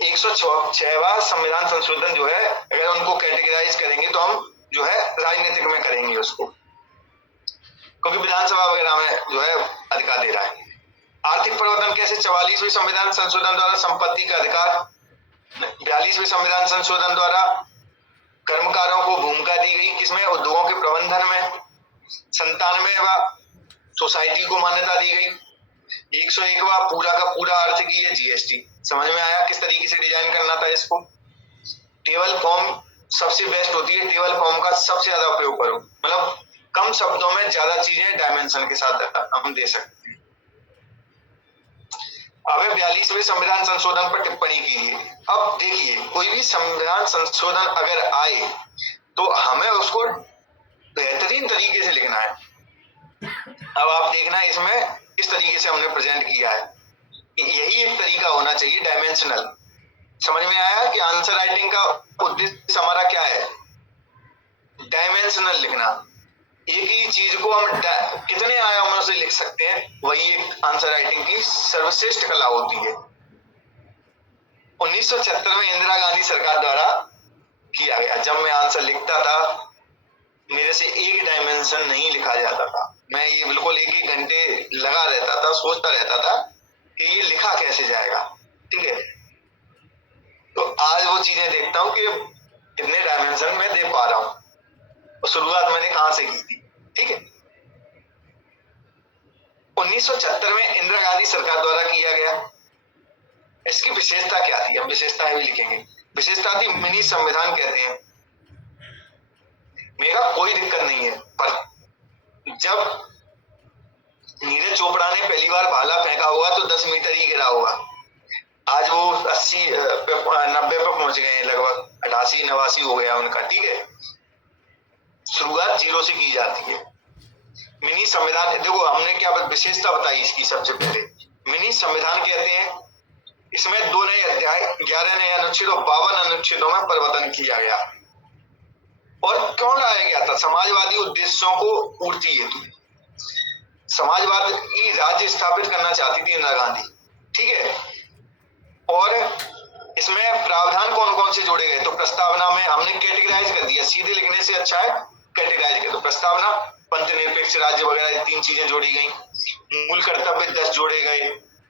106वां संविधान संशोधन जो है, अगर उनको कैटेगराइज करेंगे तो हम जो है राजनीतिक में करेंगे उसको, क्योंकि विधानसभा वगैरह में जो है अधिकार दे रहा है। आर्थिक परिवर्तन कैसे, 44वें संविधान संशोधन द्वारा संपत्ति का अधिकार, 42वें संविधान संशोधन द्वारा कर्मकारों को भूमिका दी गई, किसमें, उद्योगों के प्रबंधन में। 97वां सोसाइटी को मान्यता दी गई। 101वां पूरा का पूरा आर्थिक GST। समझ में आया किस तरीके से डिजाइन करना था इसको। टेबल फॉर्म सबसे बेस्ट होती है, टेबल फॉर्म का सबसे ज्यादा उपयोग करो, मतलब कम शब्दों में ज्यादा चीजें डायमेंशन के साथ हम दे सकते हैं। अब 42वें संविधान संशोधन पर टिप्पणी कीजिए। अब देखिए, कोई भी संविधान संशोधन अगर आए तो हमें उसको बेहतरीन तरीके से लिखना है। अब आप देखना इसमें किस तरीके से हमने प्रेजेंट किया है, यही एक तरीका होना चाहिए, डायमेंशनल। समझ में आया कि आंसर राइटिंग का उद्देश्य हमारा क्या है, डायमेंशनल लिखना। एक ही चीज को हम कितने आयामों से लिख सकते हैं, वही एक आंसर राइटिंग की सर्वश्रेष्ठ कला होती है। 1976 में इंदिरा गांधी सरकार द्वारा किया गया। जब मैं आंसर लिखता था मेरे से एक डायमेंशन नहीं लिखा जाता था, मैं ये बिल्कुल एक घंटे लगा रहता था, सोचता रहता था कि ये लिखा कैसे जाएगा, ठीक है। तो आज वो चीजें देखता हूँ कि कितने डायमेंशन में दे पा रहा हूँ, और शुरुआत मैंने कहां से की थी, ठीक है। 1976 में इंदिरा गांधी सरकार द्वारा किया गया। इसकी विशेषता क्या थी, हम विशेषताएं भी लिखेंगे। विशेषता थी मिनी संविधान कहते हैं। मेरा कोई दिक्कत नहीं है, पर जब नीरज चोपड़ा ने पहली बार भाला फेंका होगा तो 10 मीटर ही गिरा होगा। आज वो 80-90 पे पहुंच गए हैं, लगभग 88-89 हो गया उनका, ठीक है। शुरुआत 0 से की जाती है। मिनी संविधान, देखो हमने क्या विशेषता बताई इसकी। सबसे पहले मिनी संविधान कहते हैं, इसमें 2 नए अध्याय, 11 नए अनुच्छेद और 52 अनुच्छेदों में परिवर्तन किया गया। और क्यों लाया गया था, समाजवादी उद्देश्यों को पूर्ति हेतु। समाजवाद की राज्य स्थापित करना चाहती थी इंदिरा गांधी, ठीक है। और इसमें प्रावधान कौन कौन से जोड़े गए, तो प्रस्तावना में हमने कैटेगराइज कर दिया, सीधे लिखने से अच्छा है कैटेगराइज कर दो। प्रस्तावना, पंच निरपेक्ष राज्य वगैरह 3 चीजें जोड़ी गई। मूल कर्तव्य 10 जोड़े गए।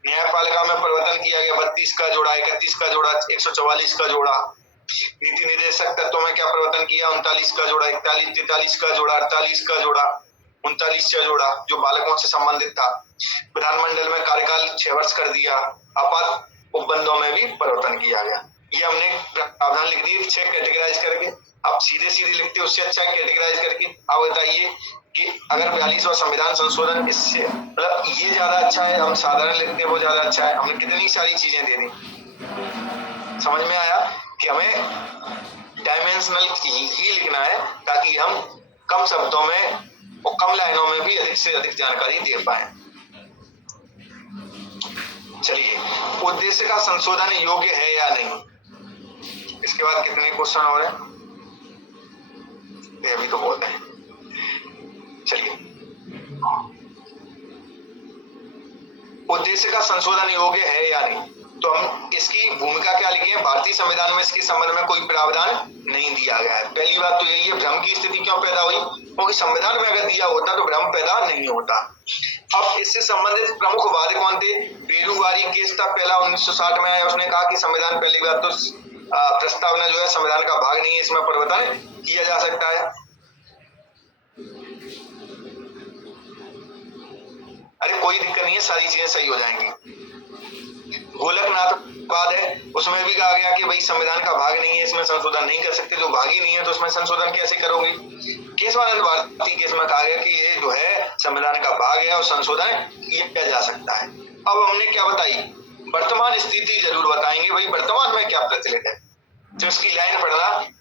न्यायपालिका में परिवर्तन किया गया, 32 का जोड़ा, 31 का जोड़ा, 144 का जोड़ा। नीति निर्देशक तत्वों में क्या परिवर्तन किया, 39 का जोड़ा, 41, 43 का जोड़ा, 48 का जोड़ा, 39 का जोड़ा जो बालकों से संबंधित था। विधानमंडल में कार्यकाल 6 वर्ष कर दिया। आपात उपबंधों में भी परिवर्तन किया गया। ये हमने प्रावधान लिख दिए 6 कैटेगराइज करके। अब सीधे सीधे लिखते उससे अच्छा कैटेगराइज करके। अब बताइए कि अगर 42वां संविधान संशोधन इससे मतलब ये ज्यादा अच्छा है, हम साधारण लिखते हैं वो ज्यादा अच्छा है। हमने कितनी सारी चीजें दे दी। समझ में आया कि हमें डायमेंशनल ही लिखना है ताकि हम कम शब्दों में और कम लाइनों में भी अधिक से अधिक जानकारी दे पाए। चलिए, उद्देश्य का संशोधन योग्य है या नहीं, इसके बाद कितने क्वेश्चन और हैं, अभी तो बहुत है। चलिए, उद्देश्य का संशोधन योग्य है या नहीं, तो हम इसकी भूमिका क्या लिखे हैं, भारतीय संविधान में इसके संबंध में कोई प्रावधान नहीं दिया गया है। पहली बात तो यही है, भ्रम की स्थिति क्यों पैदा हुई, क्योंकि संविधान में अगर दिया होता तो भ्रम पैदा नहीं होता। अब इससे संबंधित प्रमुख वाद कौन थे, बेरुवारी केस था पहला 1960 में आया, उसने कहा कि संविधान, पहली बात तो प्रस्तावना जो है संविधान का भाग नहीं है, इसमें परिवर्तन किया जा सकता है। अरे कोई दिक्कत नहीं है, सारी चीजें सही हो जाएंगी। गोलकनाथ है, उसमें भी कहा गया कि भाई संविधान का भाग नहीं है, इसमें संशोधन नहीं कर सकते, जो भाग ही नहीं है तो उसमें संशोधन कैसे करोगे। केशवानंद भारती केस में कहा गया कि ये जो है संविधान का भाग है और संशोधन किया जा सकता है। अब हमने क्या बताई, वर्तमान स्थिति जरूर बताएंगे, भाई वर्तमान में क्या प्रचलित है, जो इसकी लाइन पढ़ना।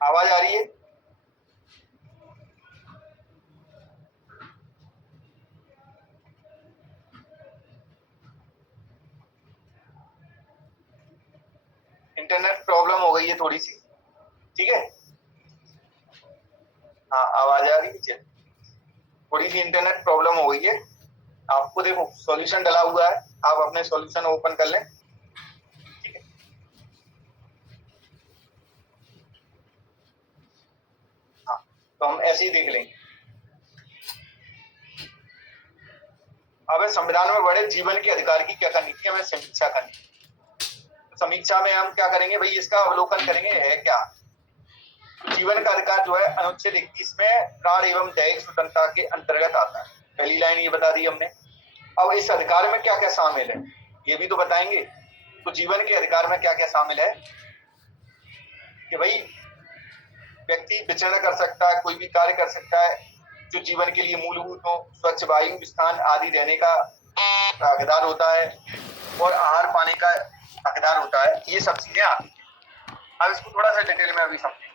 आवाज आ रही है? इंटरनेट प्रॉब्लम हो गई है थोड़ी सी, ठीक है। हाँ आवाज आ रही है, थोड़ी सी इंटरनेट प्रॉब्लम हो गई है। आपको देखो सॉल्यूशन डला हुआ है, आप अपने सॉल्यूशन ओपन कर लें, ठीक है। हाँ तो हम ऐसे ही देख लेंगे। अब संविधान में बड़े जीवन के अधिकार की क्या करनी थी, हमें समीक्षा करनी थी। समीक्षा में हम क्या करेंगे भाई, इसका अवलोकन करेंगे है क्या। जीवन का अधिकार जो है अनुच्छेद 21 में प्राण एवं दैहिक स्वतंत्रता के अंतर्गत आता है, पहली लाइन ये बता दी हमने। अब इस अधिकार में क्या क्या शामिल है ये भी तो बताएंगे। तो जीवन के अधिकार में क्या क्या शामिल है कि भाई व्यक्ति विचरण कर सकता है, कोई भी कार्य कर सकता है जो जीवन के लिए मूलभूत हो, स्वच्छ वायु, स्थान आदि रहने का हकदार होता है और आहार पाने का हकदार होता है, ये सब चीजें आती हैं। अब इसको थोड़ा सा डिटेल में अभी समझेंगे।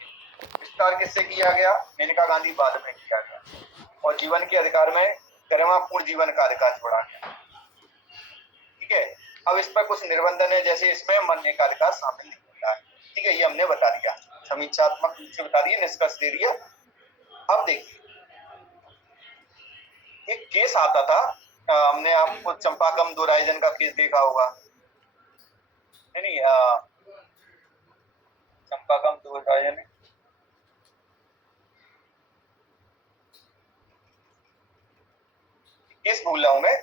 विस्तार किससे किया गया, मेनका गांधी बाद में किया गया, और जीवन के अधिकार में गरिमापूर्ण जीवन का अधिकार जोड़ा गया, ठीक है। अब इस पर कुछ निर्बंधन है, जैसे इसमें मरने का अधिकार शामिल नहीं होता है, ठीक है। ये हमने बता दिया, समीक्षात्मक रूप से बता दिया, निष्कर्ष दे दिया। अब देखिए एक केस आता था, हमने आपको चंपाकम दोराइजन का केस देखा होगा, नहीं चंपाकम दोराइजन केस भूल रहा हूं मैं।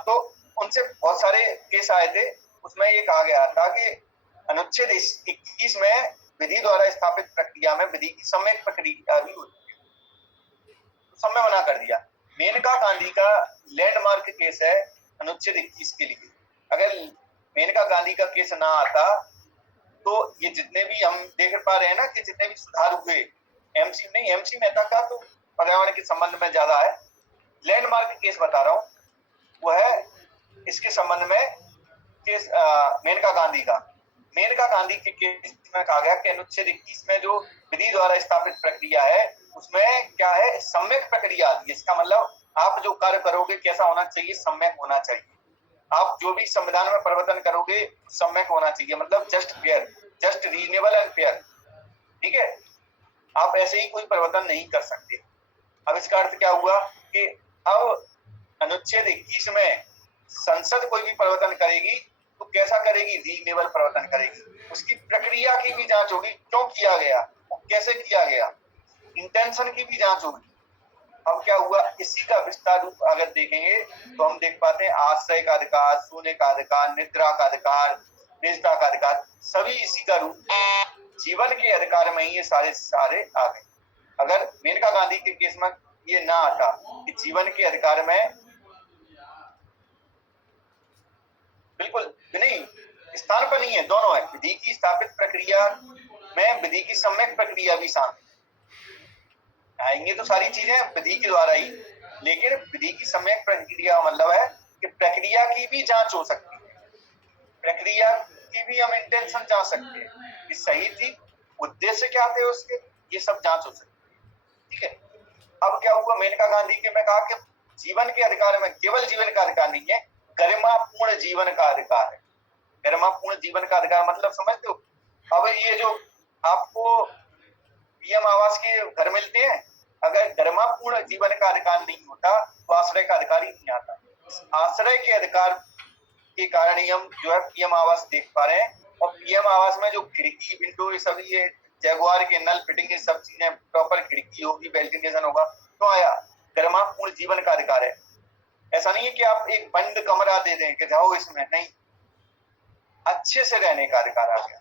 तो उनसे बहुत सारे केस आए थे, उसमें ये कहा गया था कि अनुच्छेद 21 में विधि द्वारा स्थापित प्रक्रिया में विधि की सम्यक प्रक्रिया भी होती है, तो समय मना कर दिया। मेनका गांधी का लैंडमार्क केस है अनुच्छेद 21 के लिए। अगर मेनका गांधी का केस ना आता तो ये जितने भी हम देख पा रहे हैं ना कि जितने भी सुधार हुए, एमसी मेहता का तो पर्यावरण के संबंध में ज्यादा है। लैंडमार्क केस बता रहा हूँ, वो है इसके संबंध में केस मेनका गांधी के केस में कहा गया कि अनुच्छेद 21 में जो विधि द्वारा स्थापित प्रक्रिया है उसमें क्या है, सम्यक प्रक्रिया आती है। इसका मतलब आप जो कार्य करोगे कैसा होना चाहिए, सम्यक होना चाहिए। आप जो भी संविधान में परिवर्तन करोगे सम्यक होना चाहिए, मतलब just fair, just reasonable and fair. ठीक है, आप ऐसे ही कोई परिवर्तन नहीं कर सकते। अब इसका अर्थ क्या हुआ कि अब अनुच्छेद 21 में संसद कोई भी परिवर्तन करेगी तो कैसा करेगी? रीजनेबल परिवर्तन करेगी। उसकी प्रक्रिया की भी जांच होगी, क्यों किया गया, कैसे किया गया, इंटेंशन की भी जांच होगी। अब क्या हुआ, इसी का विस्तार रूप अगर देखेंगे तो हम देख पाते हैं आश्रय का अधिकार, सोने का अधिकार, निद्रा का अधिकार, निजता का अधिकार, सभी इसी का रूप। जीवन के अधिकार में ही ये सारे आ गए। अगर मेनका गांधी के केस में ये ना आता कि जीवन के अधिकार में बिल्कुल नहीं, स्थान पर नहीं है, दोनों है। विधि की स्थापित प्रक्रिया में विधि की सम्यक प्रक्रिया भी शामिल आएंगे, तो सारी चीजें विधि के द्वारा ही, लेकिन विधि की सम्यक प्रक्रिया मतलब है कि प्रक्रिया की भी जांच हो सकती है, प्रक्रिया की भी हम इंटेंशन जांच सकते हैं कि सही थी, उद्देश्य क्या थे उसके, ये सब जांच हो सकती है। ठीक है, अब क्या हुआ, मेनका गांधी के मैं कहा कि जीवन के अधिकार में केवल जीवन का अधिकार नहीं है, गरिमापूर्ण जीवन का अधिकार है। गरिमापूर्ण जीवन का अधिकार मतलब समझते हो? अब ये जो आपको पीएम आवास के घर मिलते हैं, अगर गरिमापूर्ण जीवन का अधिकार नहीं होता तो आश्रय का अधिकार ही नहीं आता। आश्रय के अधिकार के कारण ही हम जो है पीएम आवास देख पा रहे हैं, और पीएम आवास में जो खिड़की, विंडो, ये सब, ये जैगुआर के नल फिटिंग, ये सब चीजें, प्रॉपर खिड़की होगी, वेंटिलेशन होगा, तो आया गरिमापूर्ण जीवन का अधिकार है। ऐसा नहीं है कि आप एक बंद कमरा दे दें कि जाओ इसमें, नहीं, अच्छे से रहने का अधिकार आ गया।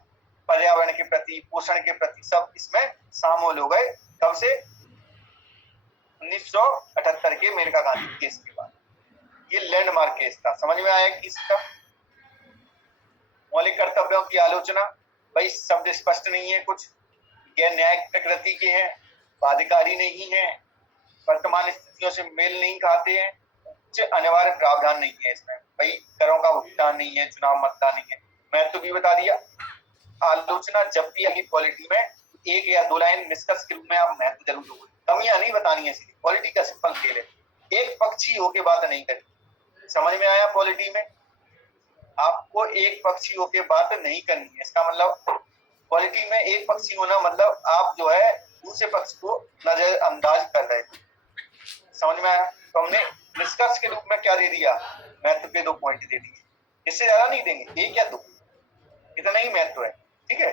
पर्यावरण के प्रति, पोषण के प्रति सब इसमें शामिल हो गए। कब से? 1978 के मेनका गांधी केस के बाद। ये लैंडमार्क केस था। समझ में आया कि इसका मौलिक कर्तव्यों की आलोचना, भाई शब्द स्पष्ट नहीं है, कुछ गैर न्यायिक प्रकृति के हैं, बाध्यकारी नहीं है, वर्तमान स्थितियों से मेल नहीं खाते हैं, अनिवार्य प्रावधान नहीं है इसमें, भाई करों का भुगतान नहीं है, चुनाव मतदान नहीं है। मैं तो भी बता दिया, आलोचना जब भी आएगी पॉलिटी में, एक या दो लाइन निष्कर्ष के रूप में आप महत्व जरूर दोगे, कमियां नहीं बतानी है। पॉलिटी का सिंपल खेल है, एक पक्षी होके बात नहीं करनी। समझ में आया? पॉलिटी में आपको एक पक्षी होके बात नहीं करनी है। इसका मतलब पॉलिटी में एक पक्षी होना मतलब आप जो है दूसरे पक्ष को नजरअंदाज कर रहे थे। समझ में आया? तो हमने निष्कर्ष के रूप में क्या दे दिया? महत्व के 2 पॉइंट दे दिए, इससे ज्यादा नहीं देंगे, 1 या 2, इतना ही महत्व है। ठीक है,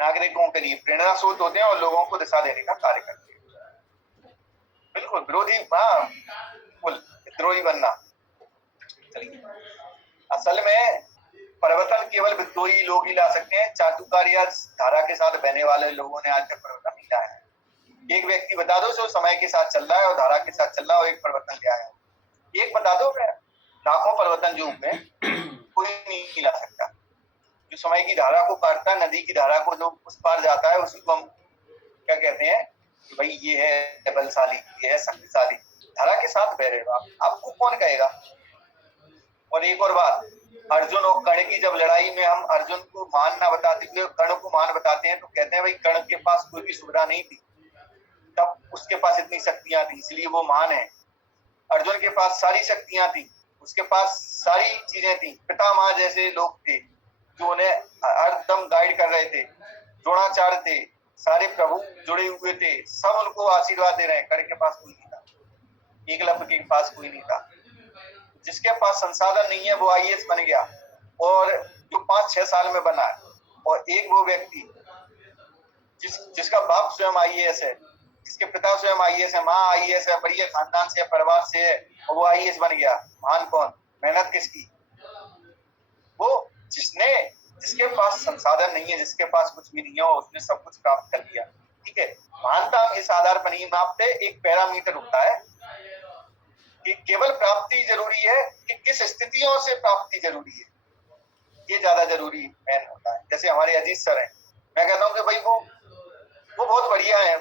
नागरिकों के लिए प्रेरणा स्रोत होते हैं और लोगों को दिशा देने का कार्य करते हैं। बिल्कुल विरोधी, हाँ, विद्रोही बनना। चलिए, असल में परिवर्तन केवल विद्रोही लोग ही ला सकते हैं। चाटुकार या धारा के साथ बहने वाले लोगों ने आज तक परिवर्तन नहीं लाया है। एक व्यक्ति बता दो जो समय के साथ चल रहा है और धारा के साथ चल रहा है और एक परिवर्तन ले आया है, एक बता दो। लाखों परिवर्तन जो हुए कोई नहीं ला सकता। जो समय की धारा को काटता है, नदी की धारा को जो उस पार जाता है, उसी को हम क्या कहते हैं कि भाई ये है बलशाली, ये है शक्तिशाली। धारा के साथ बह रहे हो आपको कौन कहेगा? और एक और बात, अर्जुन और कर्ण की जब लड़ाई में हम अर्जुन को मान ना बताते हुए कर्ण को मान बताते हैं, तो कहते हैं भाई कर्ण के पास कोई भी सुविधा नहीं थी, तब उसके पास इतनी शक्तियां थी, इसलिए वो महान है। अर्जुन के पास सारी शक्तियां थी, उसके पास सारी चीजें थी, पितामह जैसे लोग थे जो उन्हें हरदम गाइड कर रहे थे, द्रोणाचार्य थे, सारे प्रभु जुड़े हुए थे, सब उनको आशीर्वाद दे रहे हैं। कर्ण के पास कोई नहीं था, एकलव्य के पास कोई नहीं था। जिसके पास संसाधन नहीं है वो आईएएस बन गया, और जो 5-6 साल में बना है, और एक वो व्यक्ति जिसका बाप स्वयं आईएएस है, जिसके पिता स्वयं आईएएस है, माँ आईएएस है, बढ़िया खानदान से, परिवार से है, और वो आईएएस बन गया। महान कौन? मेहनत किसकी? वो जिसके पास संसाधन नहीं है, जिसके पास कुछ भी नहीं है, और उसने सब कुछ प्राप्त कर लिया। ठीक है, महानता इस आधार पर नहीं मापते, एक पैरामीटर होता है कि केवल प्राप्ति जरूरी है कि किस स्थितियों से प्राप्ति जरूरी है, ये ज्यादा जरूरी मैन होता है। जैसे हमारे अजीत सर हैं, मैं कहता हूँ कि भाई वो बहुत बढ़िया है,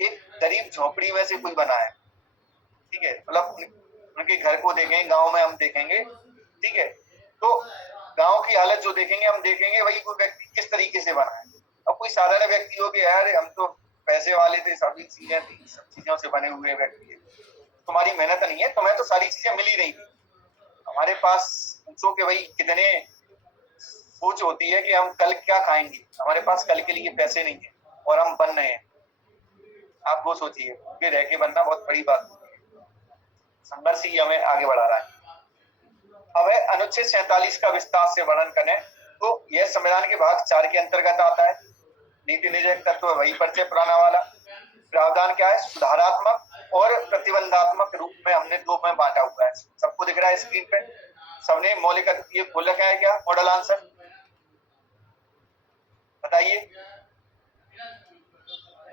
एक गरीब झोपड़ी में से कोई बना है। ठीक है, मतलब उनके घर को देखेंगे, गांव में हम देखेंगे, ठीक है, तो गांव की हालत जो देखेंगे हम देखेंगे भाई वो व्यक्ति किस तरीके से बना है। अब कोई साधारण व्यक्ति हो गया, यार हम तो पैसे वाले थे, सभी चीजें थी, सब चीजों से बने हुए व्यक्ति है, तुम्हारी मेहनत नहीं है, तुम्हें तो सारी चीजें मिल ही रही थी। हमारे पास पूछो कि भाई कितने सोच होती है कि हम कल क्या खाएंगे, हमारे पास कल के लिए पैसे नहीं है और हम बन रहे हैं। आप वो सोचिए कि रह के बनना बहुत बड़ी बात होती है। संघर्ष ही हमें आगे बढ़ा रहा है। अब है अनुच्छेद 47 का विस्तार से वर्णन करें तो यह संविधान के भाग 4 के अंतर्गत आता है। नीति निषेध तत्व वही परिचय पुराना वाला। प्रावधान क्या है? सुधारात्मक और प्रतिबंधात्मक रूप में हमने दो में बांटा हुआ है। सबको दिख रहा है स्क्रीन पे? सबने मौलिक ये खोल रखा है क्या? मॉडल आंसर बताइए।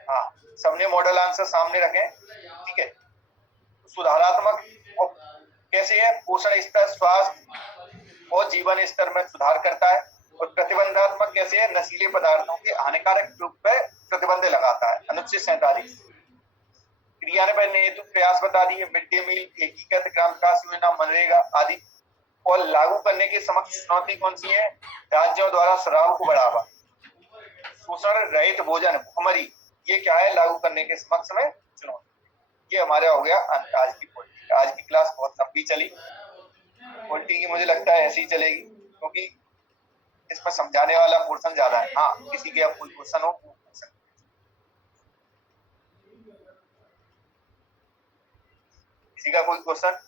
हाँ, सबने मॉडल आंसर सामने रखे, ठीक है। सुधारात्मक और कैसे है? पोषण स्तर, स्वास्थ्य और जीवन स्तर में सुधार करता है। और प्रतिबंधात्मक कैसे है? नशीले पदार्थों के हानिकारक रूप में प्रतिबंध लगाता है। अनुच्छेद 47। क्रियान्वयन हेतु प्रयास बता दिए, मिड डे मील, एकीकृत ग्राम विकास योजना, मनरेगा आदि। और लागू करने की समक्ष चुनौती कौन सी है? राज्यों द्वारा शराब को बढ़ावा, शोषण रहित भोजन, भुखमरी, ये क्या है लागू करने के समक्ष में चुनौती। ये हमारा हो गया अंत आज की पॉलिटी। आज की क्लास बहुत लंबी चली। पॉलिटी की मुझे लगता है ऐसी ही चलेगी क्योंकि इसमें समझाने वाला पोर्शन ज्यादा है। हाँ, किसी के अब कोई क्वेश्चन हो वो पूछ सकते हैं। किसी का कोई क्वेश्चन?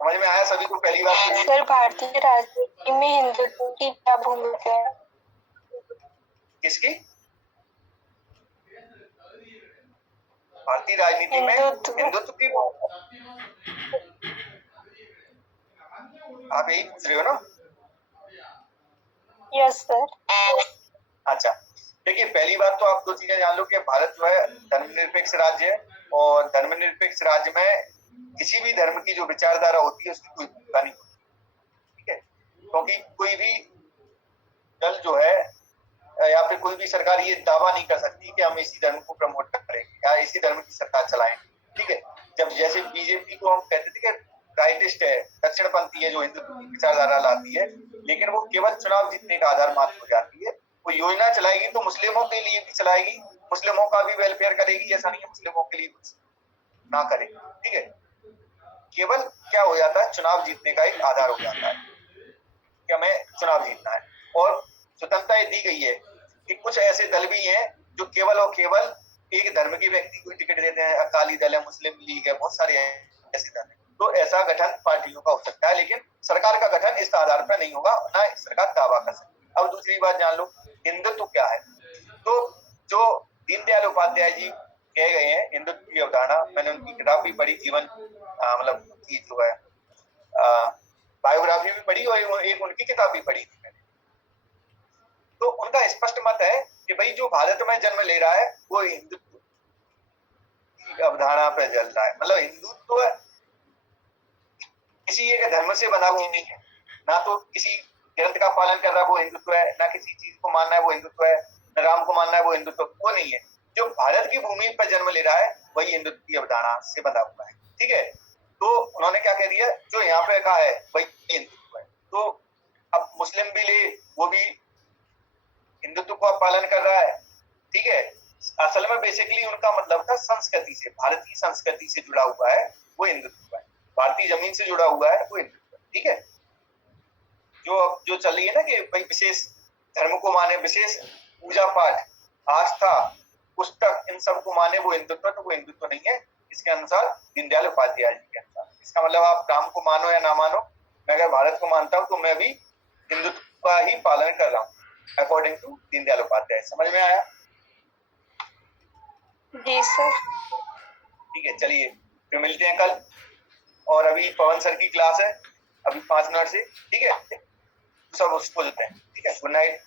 समझ में आया सभी को? पहली बात सर, भारतीय राजनीति में हिंदुत्व की क्या भूमिका है? किसकी? भारतीय राजनीति में हिंदुत्व की? आप यही पूछ रहे हो ना? Yes sir. अच्छा, देखिए पहली बात तो आप दो चीजें जान लो कि भारत जो है धर्मनिरपेक्ष राज्य है और धर्मनिरपेक्ष राज्य में किसी भी धर्म की जो विचारधारा होती है उसकी कोई भूमिका नहीं होती, ठीक है। क्योंकि कोई भी दल जो है या फिर कोई भी सरकार ये दावा नहीं कर सकती कि हम इसी धर्म को प्रमोट करेंगे या इसी धर्म की सरकार चलाएंगे, ठीक है। जब जैसे बीजेपी को हम कहते थे कि राइटिस्ट है, दक्षिणपंथी है, जो हिंदुत्व की विचारधारा लाती है, लेकिन वो केवल चुनाव जीतने का आधार मात्र हो जाती है। वो योजना चलाएगी तो मुस्लिमों के लिए भी चलाएगी, मुस्लिमों का भी वेलफेयर करेगी, ऐसा नहीं है मुस्लिमों के लिए कुछ ना करे, ठीक है। केवल क्या हो जाता है? चुनाव जीतने का एक आधार हो जाता है कि हमें चुनाव जीतना है। और स्वतंत्रता दी गई है कि कुछ ऐसे दल भी हैं जो केवल और केवल एक धर्म के व्यक्ति को टिकट देते हैं। अकाली दल है, मुस्लिम लीग है, बहुत सारे ऐसे दल हैं। तो ऐसा गठन पार्टियों का हो सकता है, लेकिन सरकार का गठन इस आधार पर नहीं होगा, ना सरकार दावा कर सकती। अब दूसरी बात जान लो, हिंदुत्व क्या है। तो जो दीनदयाल उपाध्याय जी कह गए हैं हिंदुत्व की अवधारणा, मैंने उनकी किताब भी पढ़ी, जीवन मतलब जो है बायोग्राफी भी पढ़ी और एक उनकी किताब भी पढ़ी थी मैंने। तो उनका स्पष्ट मत है कि भाई जो भारत में जन्म ले रहा है वो हिंदुत्व की अवधारणा पर चल रहा है। मतलब हिंदुत्व किसी एक धर्म से बना हुआ नहीं है, ना तो किसी ग्रंथ का पालन कर रहा है वो हिंदुत्व है, ना किसी चीज को मानना है वो हिंदुत्व है, न राम को मानना है वो हिंदुत्व, वो नहीं है। जो भारत की भूमि पर जन्म ले रहा है वही हिंदुत्व की अवधारणा से बना हुआ है, ठीक है। तो उन्होंने क्या कह दिया, जो यहाँ पे कहा है वही हिंदुत्व है। तो अब मुस्लिम भी ले, वो भी हिंदुत्व का पालन कर रहा है, ठीक है। असल में बेसिकली उनका मतलब था संस्कृति से, भारतीय संस्कृति से जुड़ा हुआ है वो हिंदुत्व है, भारतीय जमीन से जुड़ा हुआ है वो हिंदुत्व है, ठीक है। जो चल रही है ना कि भाई विशेष धर्म को माने, विशेष पूजा पाठ, आस्था, पुस्तक, इन सब को माने वो हिंदुत्व, तो वो हिंदुत्व नहीं है इसके अनुसार, दीनदयाल उपाध्याय जी के अनुसार। इसका मतलब आप राम को मानो या ना मानो, मैं अगर भारत को मानता हूँ तो मैं भी हिंदुत्व का ही पालन कर रहा हूँ अकॉर्डिंग टू दीनदयाल उपाध्याय। समझ में आया? जी सर। ठीक है, चलिए फिर मिलते हैं कल। और अभी पवन सर की क्लास है अभी 5 मिनट से, ठीक है। सब उसको देते हैं, ठीक है। Good night.